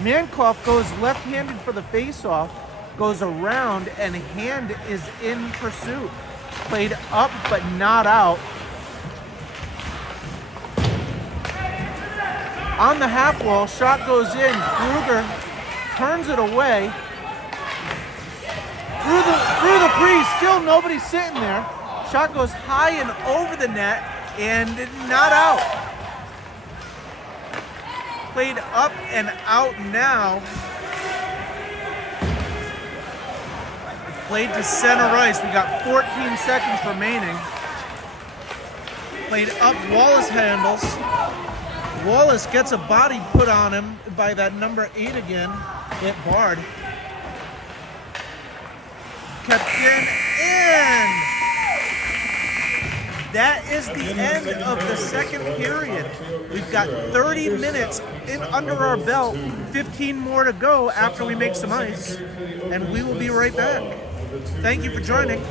Mankoff goes left-handed for the face-off, goes around, and Hand is in pursuit. Played up, but not out. On the half wall, shot goes in. Kruger turns it away. Through the crease, still nobody sitting there. Shot goes high and over the net and not out. Played up and out now. Played to center ice. We got 14 seconds remaining. Played up, Wallace handles. Wallace gets a body put on him by that number 8 again, hit Bard. Kept in. That is the end of the second period. We've got 30 minutes under our belt, 15 more to go after we make some ice, and we will be right back. Thank you for joining.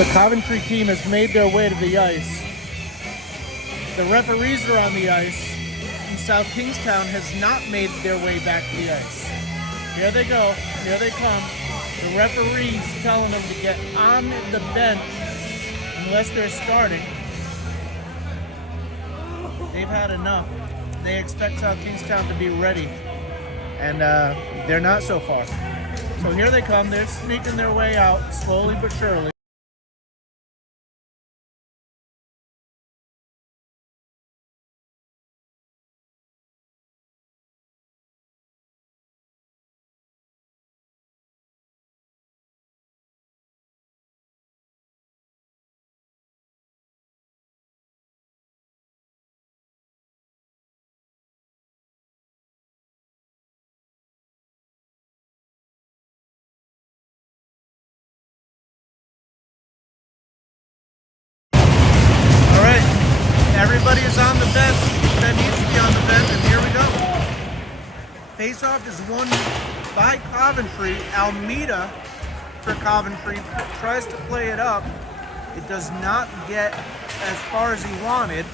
The Coventry team has made their way to the ice. The referees are on the ice, and South Kingstown has not made their way back to the ice. Here they go. Here they come. The referees telling them to get on the bench unless they're starting. They've had enough. They expect South Kingstown to be ready, and they're not so far. So here they come. They're sneaking their way out slowly but surely. Everybody is on the bench that needs to be on the bench, and here we go. Faceoff is won by Coventry. Almeida for Coventry tries to play it up. It does not get as far as he wanted.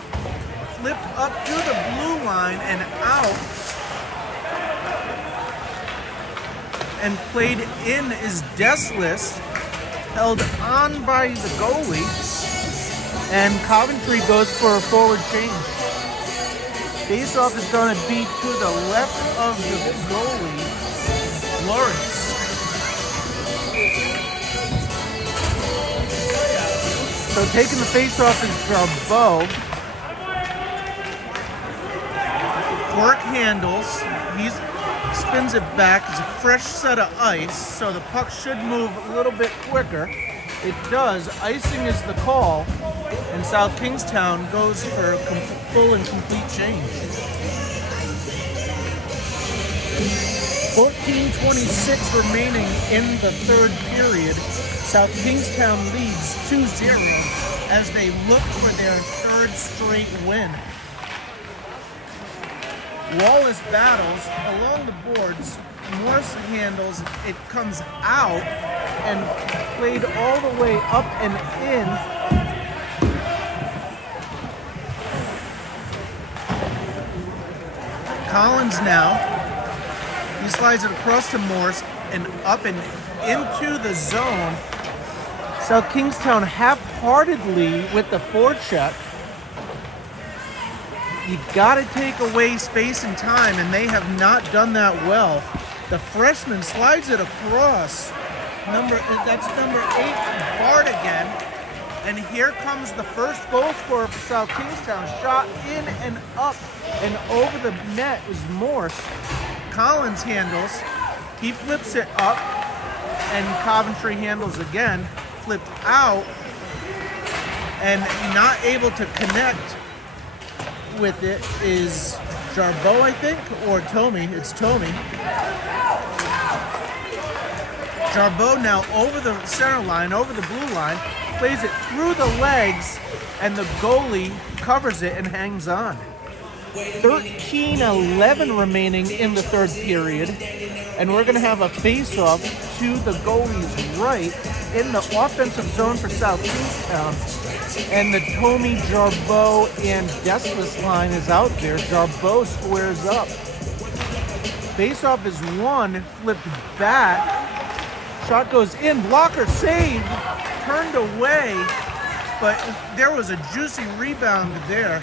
Flipped up to the blue line and out. And played in is Desless, held on by the goalie. And Coventry goes for a forward change. Faceoff is going to be to the left of the goalie, Lawrence. So taking the faceoff is Jarboe. Work handles. He spins it back. It's a fresh set of ice, so the puck should move a little bit quicker. It does. Icing is the call, and South Kingstown goes for full and complete change. 14:26 remaining in the third period. South Kingstown leads 2-0 as they look for their third straight win. Wallace battles along the boards. Morse handles, it comes out and played all the way up and in. Collins now, he slides it across to Morse and up and into the zone. South Kingstown half-heartedly with the forecheck. You got to take away space and time, and they have not done that well. The freshman slides it across. That's number 8, Bart again. And here comes the first goal scorer for South Kingstown. Shot in and up and over the net is Morse. Collins handles. He flips it up, and Coventry handles again. Flipped out, and not able to connect with it is Jarboe, I think, or Tommy. It's Tommy. Jarboe now over the center line, over the blue line, plays it through the legs, and the goalie covers it and hangs on. 13:11 remaining in the third period, and we're going to have a face-off to the goalie's right in the offensive zone for South Kingstown. And the Tommy, Jarboe, and Desless line is out there. Jarboe squares up. Face-off is won, flipped back. Shot goes in, blocker saved, turned away, but there was a juicy rebound there.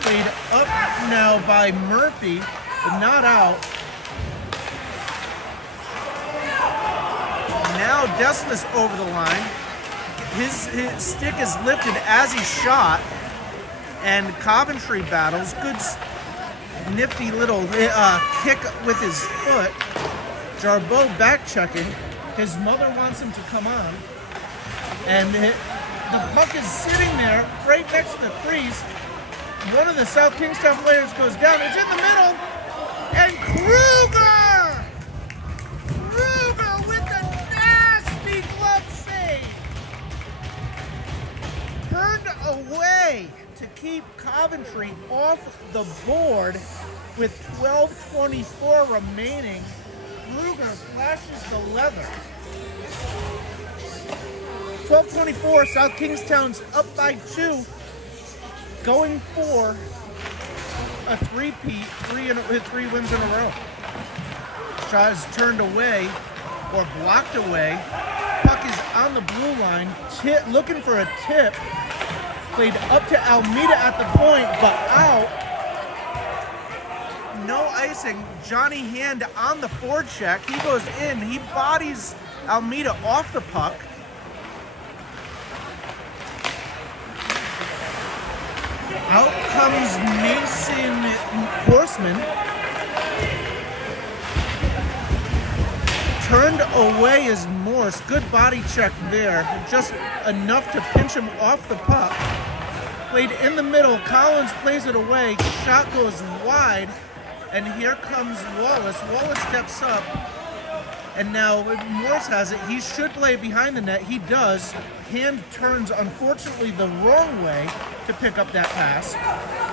Played up now by Murphy, but not out. Now Desless over the line. His stick is lifted as he shot, and Coventry battles. Good nifty little kick with his foot. Jarboe back checking. His mother wants him to come on. And the puck is sitting there right next to the crease. One of the South Kingstown players goes down. It's in the middle. And Kruger! Kruger with a nasty glove save. Turned away to keep Coventry off the board with 12:24 remaining. Kruger flashes the leather. 12:24, South Kingstown's up by 2, going for a three-peat, 3 wins in a row. Shot is turned away or blocked away. Puck is on the blue line, looking for a tip. Played up to Almeida at the point, but out. No icing. Johnny Hand on the forecheck. He goes in. He bodies Almeida off the puck. Out comes Mason Horseman. Turned away is Morse. Good body check there. Just enough to pinch him off the puck. Played in the middle. Collins plays it away. Shot goes wide. And here comes Wallace. Wallace steps up. And now Morse has it. He should play behind the net. He does. Hand turns, unfortunately, the wrong way to pick up that pass.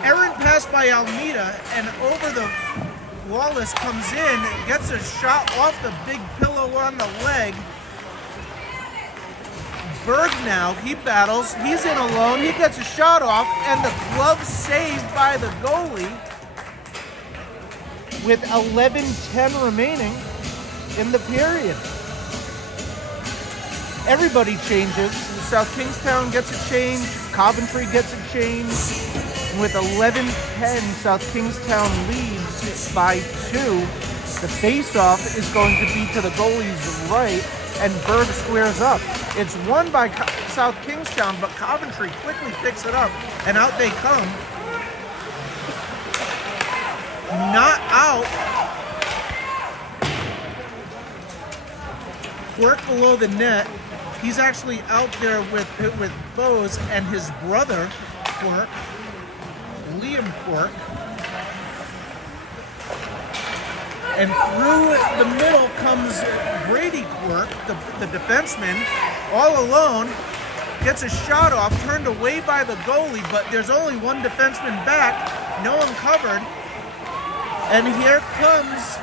Errant pass by Almeida, and over the Wallace comes in, gets a shot off the big pillow on the leg. Berg now, he battles. He's in alone. He gets a shot off, and the glove saved by the goalie with 11:10 remaining in the period. Everybody changes. South Kingstown gets a change. Coventry gets a change. With 11:10, South Kingstown leads by 2. The face-off is going to be to the goalie's right, and Berg squares up. It's won by South Kingstown, but Coventry quickly picks it up, and out they come. Not out. Quirk below the net. He's actually out there with Bose and his brother, Quirk, Liam Quirk. And through the middle comes Brady Quirk, the defenseman, all alone. Gets a shot off, turned away by the goalie, but there's only one defenseman back, no one covered. And here comes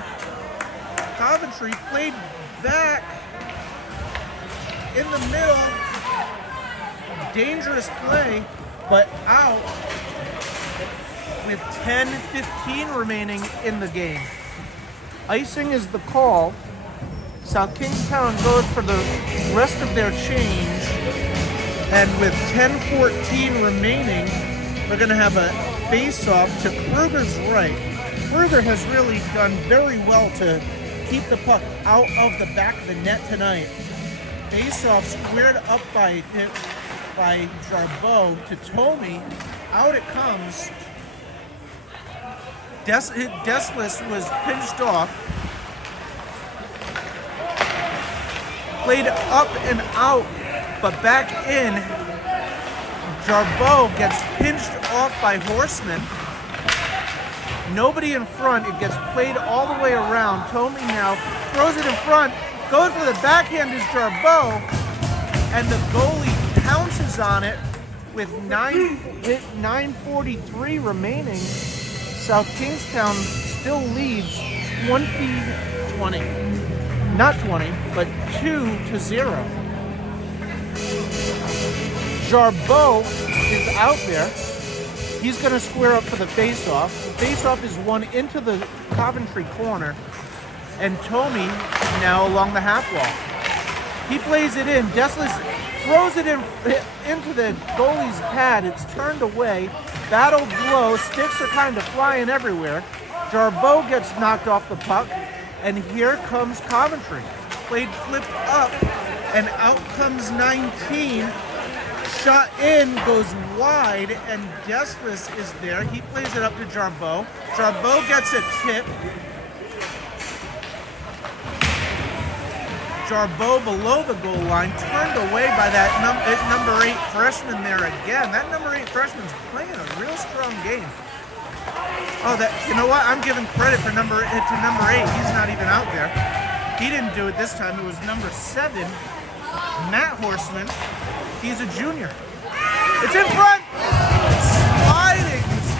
Coventry, played back in the middle. Dangerous play, but out with 10:15 remaining in the game. Icing is the call. South Kingstown goes for the rest of their change. And with 10:14 remaining, we're going to have a face-off to Kruger's right. Kruger has really done very well to keep the puck out of the back of the net tonight. Face-off squared up by Jarbeau to Tomey. Out it comes. Deslis was pinched off. Played up and out, but back in. Jarbeau gets pinched off by Horseman. Nobody in front. It gets played all the way around. Tomey now throws it in front. Goes for the backhand is Jarbeau. And the goalie pounces on it with 9:43 remaining. South Kingstown still leads 20. Not 20, but 2-0. Jarbeau is out there. He's going to square up for the face-off. The face-off is won into the Coventry corner. And Tomey now along the half wall. He plays it in. Deslis throws it into the goalie's pad. It's turned away. Battle blow. Sticks are kind of flying everywhere. Jarbeau gets knocked off the puck. And here comes Coventry. Played flipped up. And out comes 19. Shot in, goes wide, and Deslis is there. He plays it up to Jarbeau. Jarbeau gets a tip. Jarbeau below the goal line, turned away by that number 8 freshman there again. That number 8 freshman's playing a real strong game. Oh, you know what? I'm giving credit for number 8. He's not even out there. He didn't do it this time. It was number 7, Matt Horseman. He's a junior. It's in front.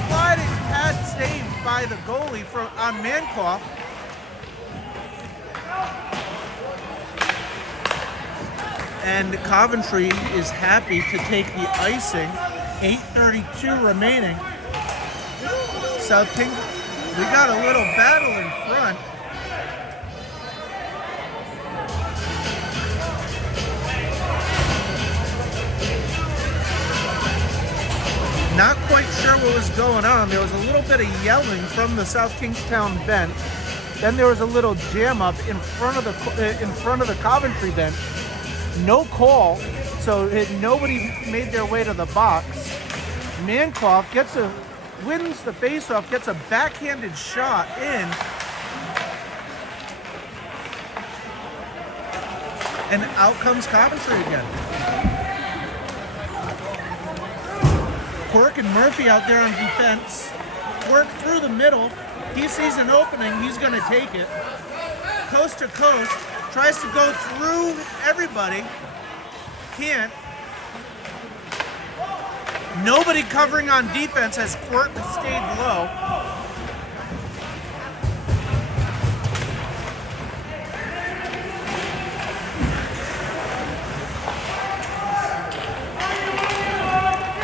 Sliding pad saved by the goalie on Mankoff. And Coventry is happy to take the icing. 8:32 remaining. South King, we got a little battle in front. Not quite sure what was going on. There was a little bit of yelling from the South Kingstown bench. Then there was a little jam up in front of the Coventry bench. No call, so nobody made their way to the box. Mankoff wins the faceoff, gets a backhanded shot in, and out comes Coventry again. Quirk and Murphy out there on defense. Quirk through the middle. He sees an opening. He's going to take it. Coast to coast. Tries to go through everybody. Can't. Nobody covering on defense as Quirk stayed low.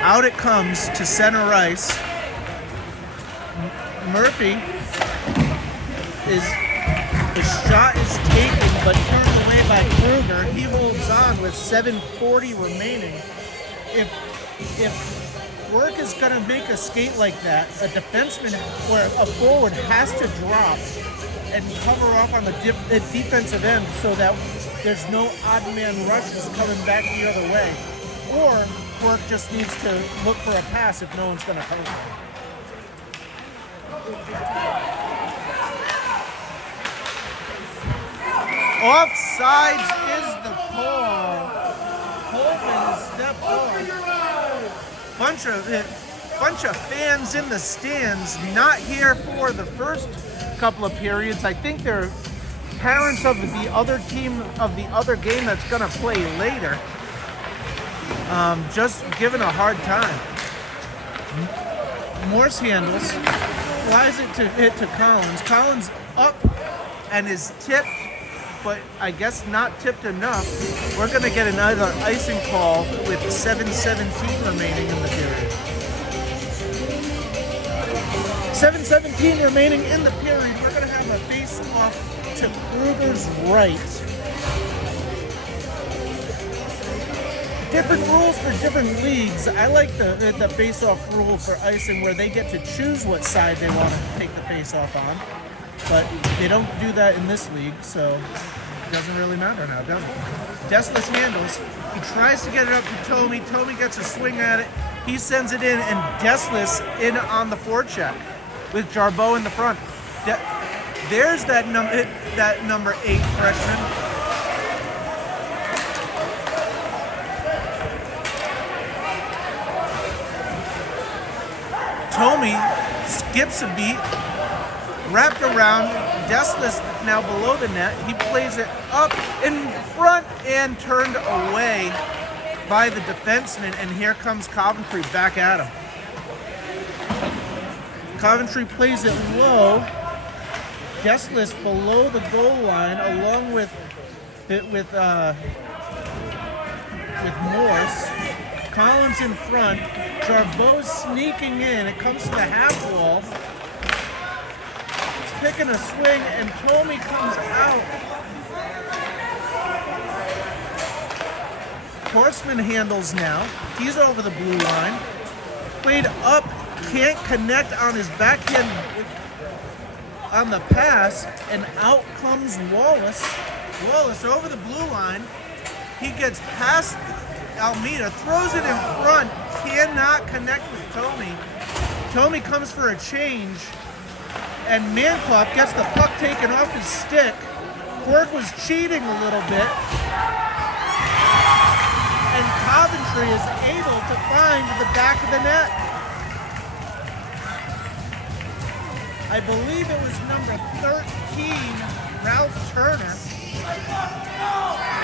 Out it comes to center ice. Murphy the shot is taken but turned away by Kruger. He holds on with 7:40 remaining. If Quirk is going to make a skate like that, a defenseman or a forward has to drop and cover off on the defensive end so that there's no odd man rushes coming back the other way. Or Quirk just needs to look for a pass if no one's going to cover. Offsides is the call. Holman is stepped off. Bunch of fans in the stands, not here for the first couple of periods. I think they're parents of the other team of the other game that's going to play later. Just giving a hard time. Morse handles, flies it to Collins. Collins up and is tipped, but I guess not tipped enough. We're going to get another icing call with 7:17 remaining in the period. 7:17 remaining in the period. We're going to have a face-off to Kruger's right. Different rules for different leagues. I like the face-off rule for icing where they get to choose what side they want to take the face-off on. But they don't do that in this league, so it doesn't really matter now, does it? Deslis handles. He tries to get it up to Tomey. Tomey gets a swing at it. He sends it in, and Deslis in on the forecheck with Jarbeau in the front. There's that number 8 freshman. Tomey skips a beat, wrapped around. Deslis now below the net. He plays it up in front and turned away by the defenseman, and here comes Coventry back at him. Coventry plays it low. Deslis below the goal line, along with Morse. Collins in front. Jarbeau sneaking in. It comes to the half wall. It's picking a swing, and Tomey comes out. Horseman handles now. He's over the blue line. Played up. Can't connect on his backhand on the pass, and out comes Wallace. Wallace over the blue line. He gets past Almeida, throws it in front, cannot connect with Tomey. Tomey comes for a change, and Mankoff gets the puck taken off his stick. Quirk was cheating a little bit, and Coventry is able to find the back of the net. I believe it was number 13, Ralph Turner.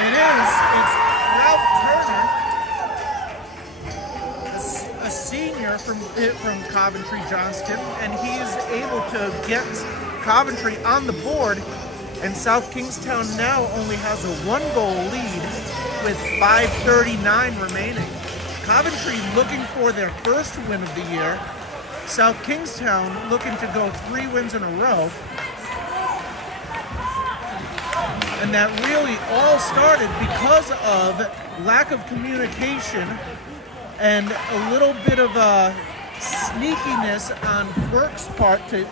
It is. It's Ralph Turner, a senior from Coventry, Johnston, and he is able to get Coventry on the board. And South Kingstown now only has a 1-goal lead with 5:39 remaining. Coventry looking for their first win of the year. South Kingstown looking to go 3 wins in a row. And that really all started because of lack of communication and a little bit of sneakiness on Burke's part to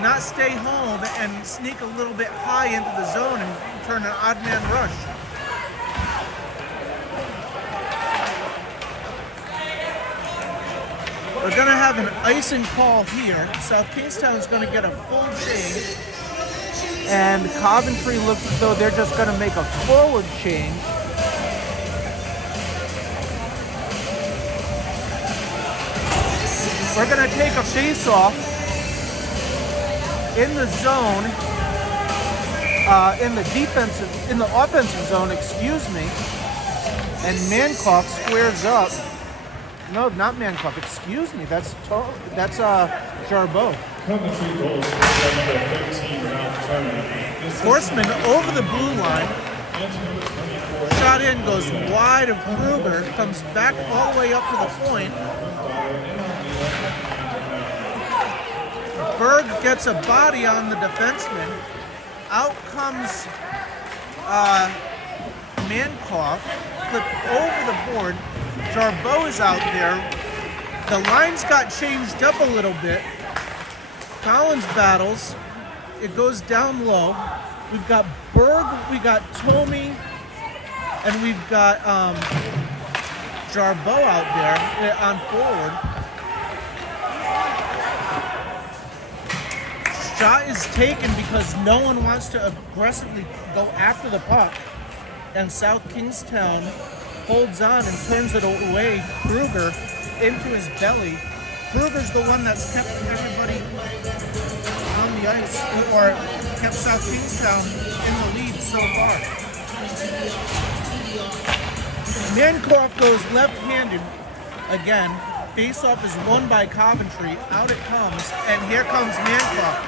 not stay home and sneak a little bit high into the zone and turn an odd man rush. We're gonna have an icing call here. South Kingstown's gonna get a full change, and Coventry looks as though they're just gonna make a forward change. We're gonna take a face-off in the zone, in the offensive zone, excuse me. And Mankoff squares up. No, not Mankoff, excuse me. That's Jarbeau. Coventry goals for the 15-round tournament. Horseman over the blue line. Shot in, goes wide of Kruger, comes back all the way up to the point. Berg gets a body on the defenseman. Out comes Mankoff, flipped over the board. Jarbeau is out there. The lines got changed up a little bit. Collins battles. It goes down low. We've got Berg, we got Tomey, and we've got Jarbeau out there on forward. Shot is taken because no one wants to aggressively go after the puck. And South Kingstown holds on and turns it away. Kruger into his belly. Kruger's the one that's kept everybody on the ice, or kept South Kingstown in the lead so far. Mankoff goes left-handed again. Face-off is won by Coventry. Out it comes, and here comes Mankoff.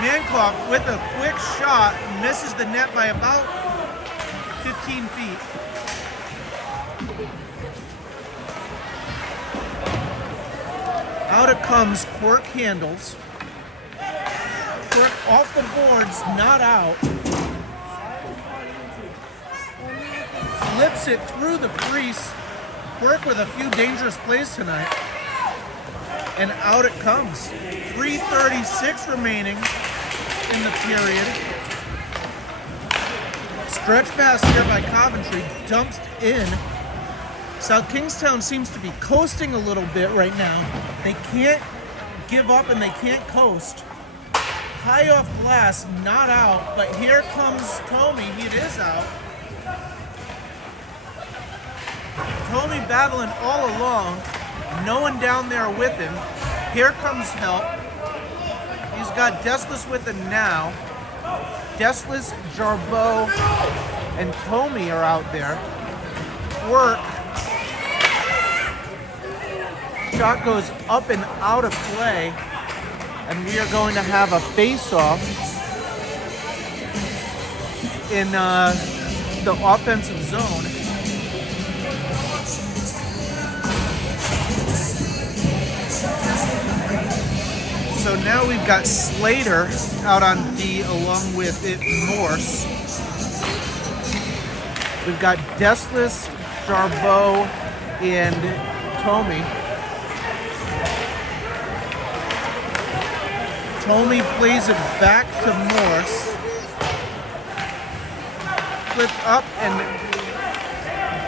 Mankoff with a quick shot misses the net by about 15 feet. Out it comes, Quirk handles. Quirk off the boards, not out. Flips it through the crease. Quirk with a few dangerous plays tonight. And out it comes. 3:36 remaining in the period. Stretch pass here by Coventry, dumped in. South Kingstown seems to be coasting a little bit right now. They can't give up and they can't coast. High off glass, not out, but here comes Tomey. It is out. Tomey battling all along. No one down there with him. Here comes help. He's got Deslis with him now. Deslis, Jarbeau, and Tomey are out there. Work. Shot goes up and out of play, and we are going to have a face-off in the offensive zone. So now we've got Slater out on D along with Morse. We've got Deslis, Jarbeau, and Tomey. Tomey plays it back to Morse. Flipped up and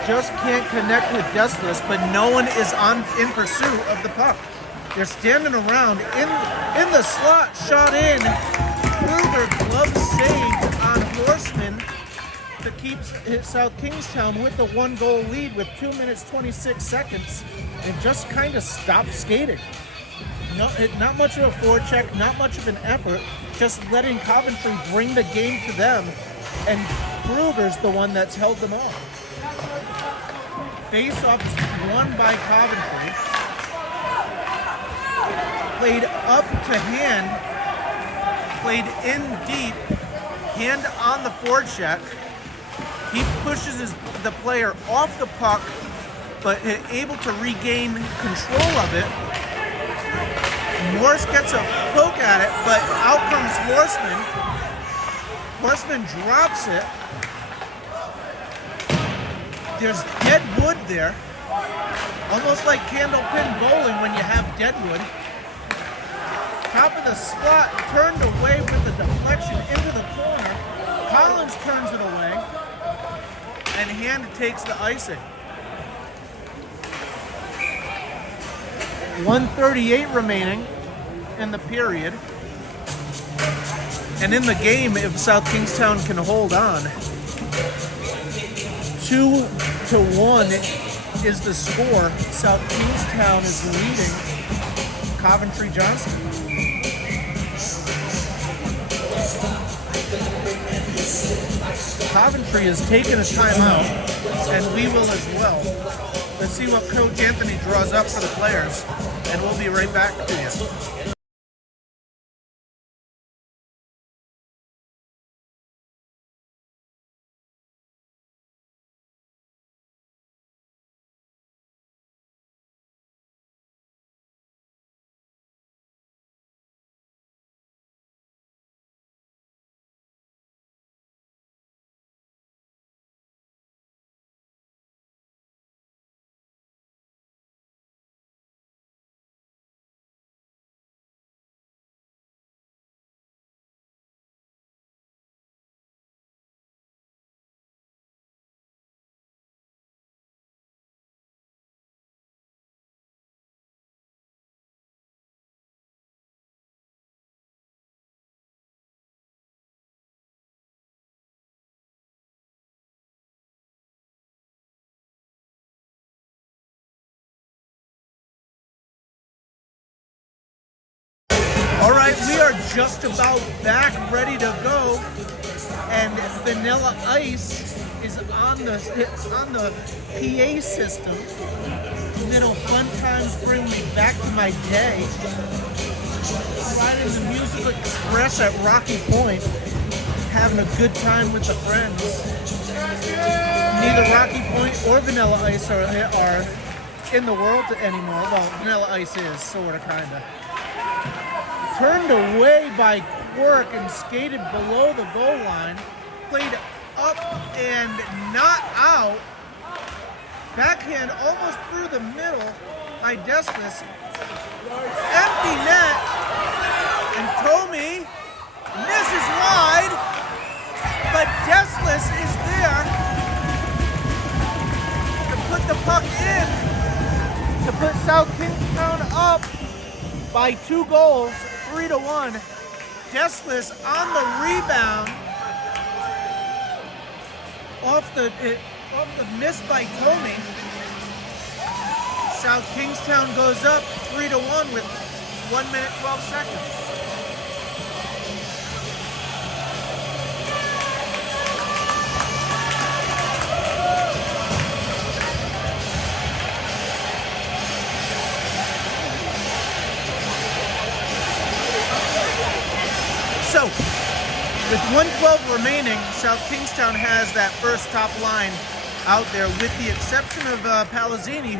just can't connect with Deslis, but no one is in pursuit of the puck. They're standing around in the slot, shot in. Kruger glove saved on Horseman that keeps South Kingstown with the 1-goal lead with 2 minutes 26 seconds, and just kind of stopped skating. Not much of a forecheck, not much of an effort, just letting Coventry bring the game to them, and Kruger's the one that's held them off. Face-off is won by Coventry. Played up to hand, played in deep, hand on the forecheck. He pushes the player off the puck, but able to regain control of it. Morse gets a poke at it, but out comes Horseman. Horseman drops it. There's dead wood there. Almost like candlepin bowling when you have dead wood. Top of the slot, turned away with the deflection into the corner. Collins turns it away, and Hand takes the icing. 1:38 remaining in the period. And in the game, if South Kingstown can hold on, 2-1 is the score. South Kingstown is leading Coventry Johnston. Coventry has taken a timeout, and we will as well. Let's see what Coach Anthony draws up for the players, and we'll be right back to you. All right, we are just about back, ready to go, and Vanilla Ice is on the PA system. Little fun times bring me back to my day. Riding the Musical Express at Rocky Point, having a good time with the friends. Neither Rocky Point or Vanilla Ice are in the world anymore. Well, Vanilla Ice is, sorta, kinda. Turned away by Quirk and skated below the goal line. Played up and not out. Backhand almost through the middle by Deslis. Empty net. And Tommy misses wide. But Deslis is there to put the puck in. To put South Kingstown up by 2 goals. 3-1. Deslis on the rebound off the miss by Tommy. South Kingstown goes up 3-1 with 1 minute 12 seconds. So, with 1:12 remaining, South Kingstown has that first top line out there, with the exception of Palazzini,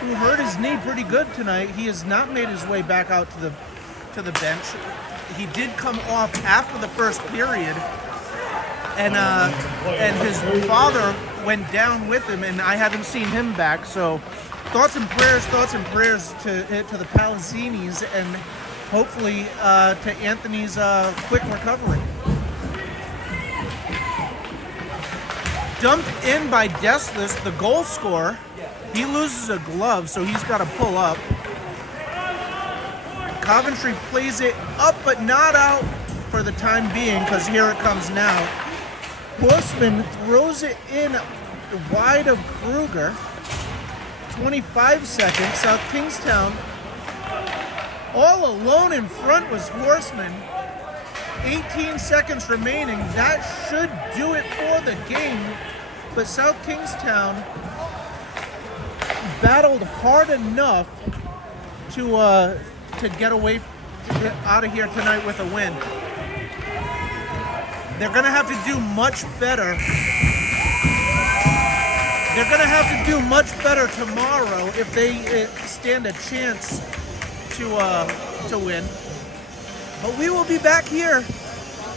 who hurt his knee pretty good tonight. He has not made his way back out to the bench. He did come off after the first period, and his father went down with him, and I haven't seen him back. So, thoughts and prayers to the Palazzinis, and hopefully to Anthony's quick recovery. Dumped in by Deslis, the goal scorer. He loses a glove, so he's got to pull up. Coventry plays it up but not out for the time being, because here it comes now. Horseman throws it in wide of Kruger. 25 seconds. South Kingstown all alone in front was Horseman. 18 seconds remaining. That should do it for the game. But South Kingstown battled hard enough to get out of here tonight with a win. They're going to have to do much better They're going to have to do much better tomorrow if they stand a chance to win. But we will be back here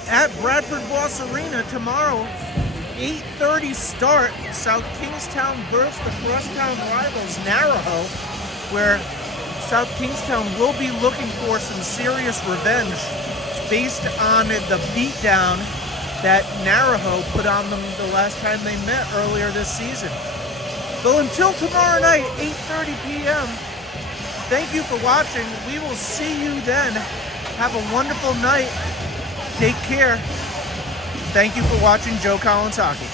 at Bradford Boss Arena tomorrow, 8:30 start. South Kingstown versus the crosstown rivals Naraho, where South Kingstown will be looking for some serious revenge based on the beatdown that Naraho put on them the last time they met earlier this season. So until tomorrow night, 8:30 p.m., thank you for watching. We will see you then. Have a wonderful night. Take care. Thank you for watching Joe Collins Hockey.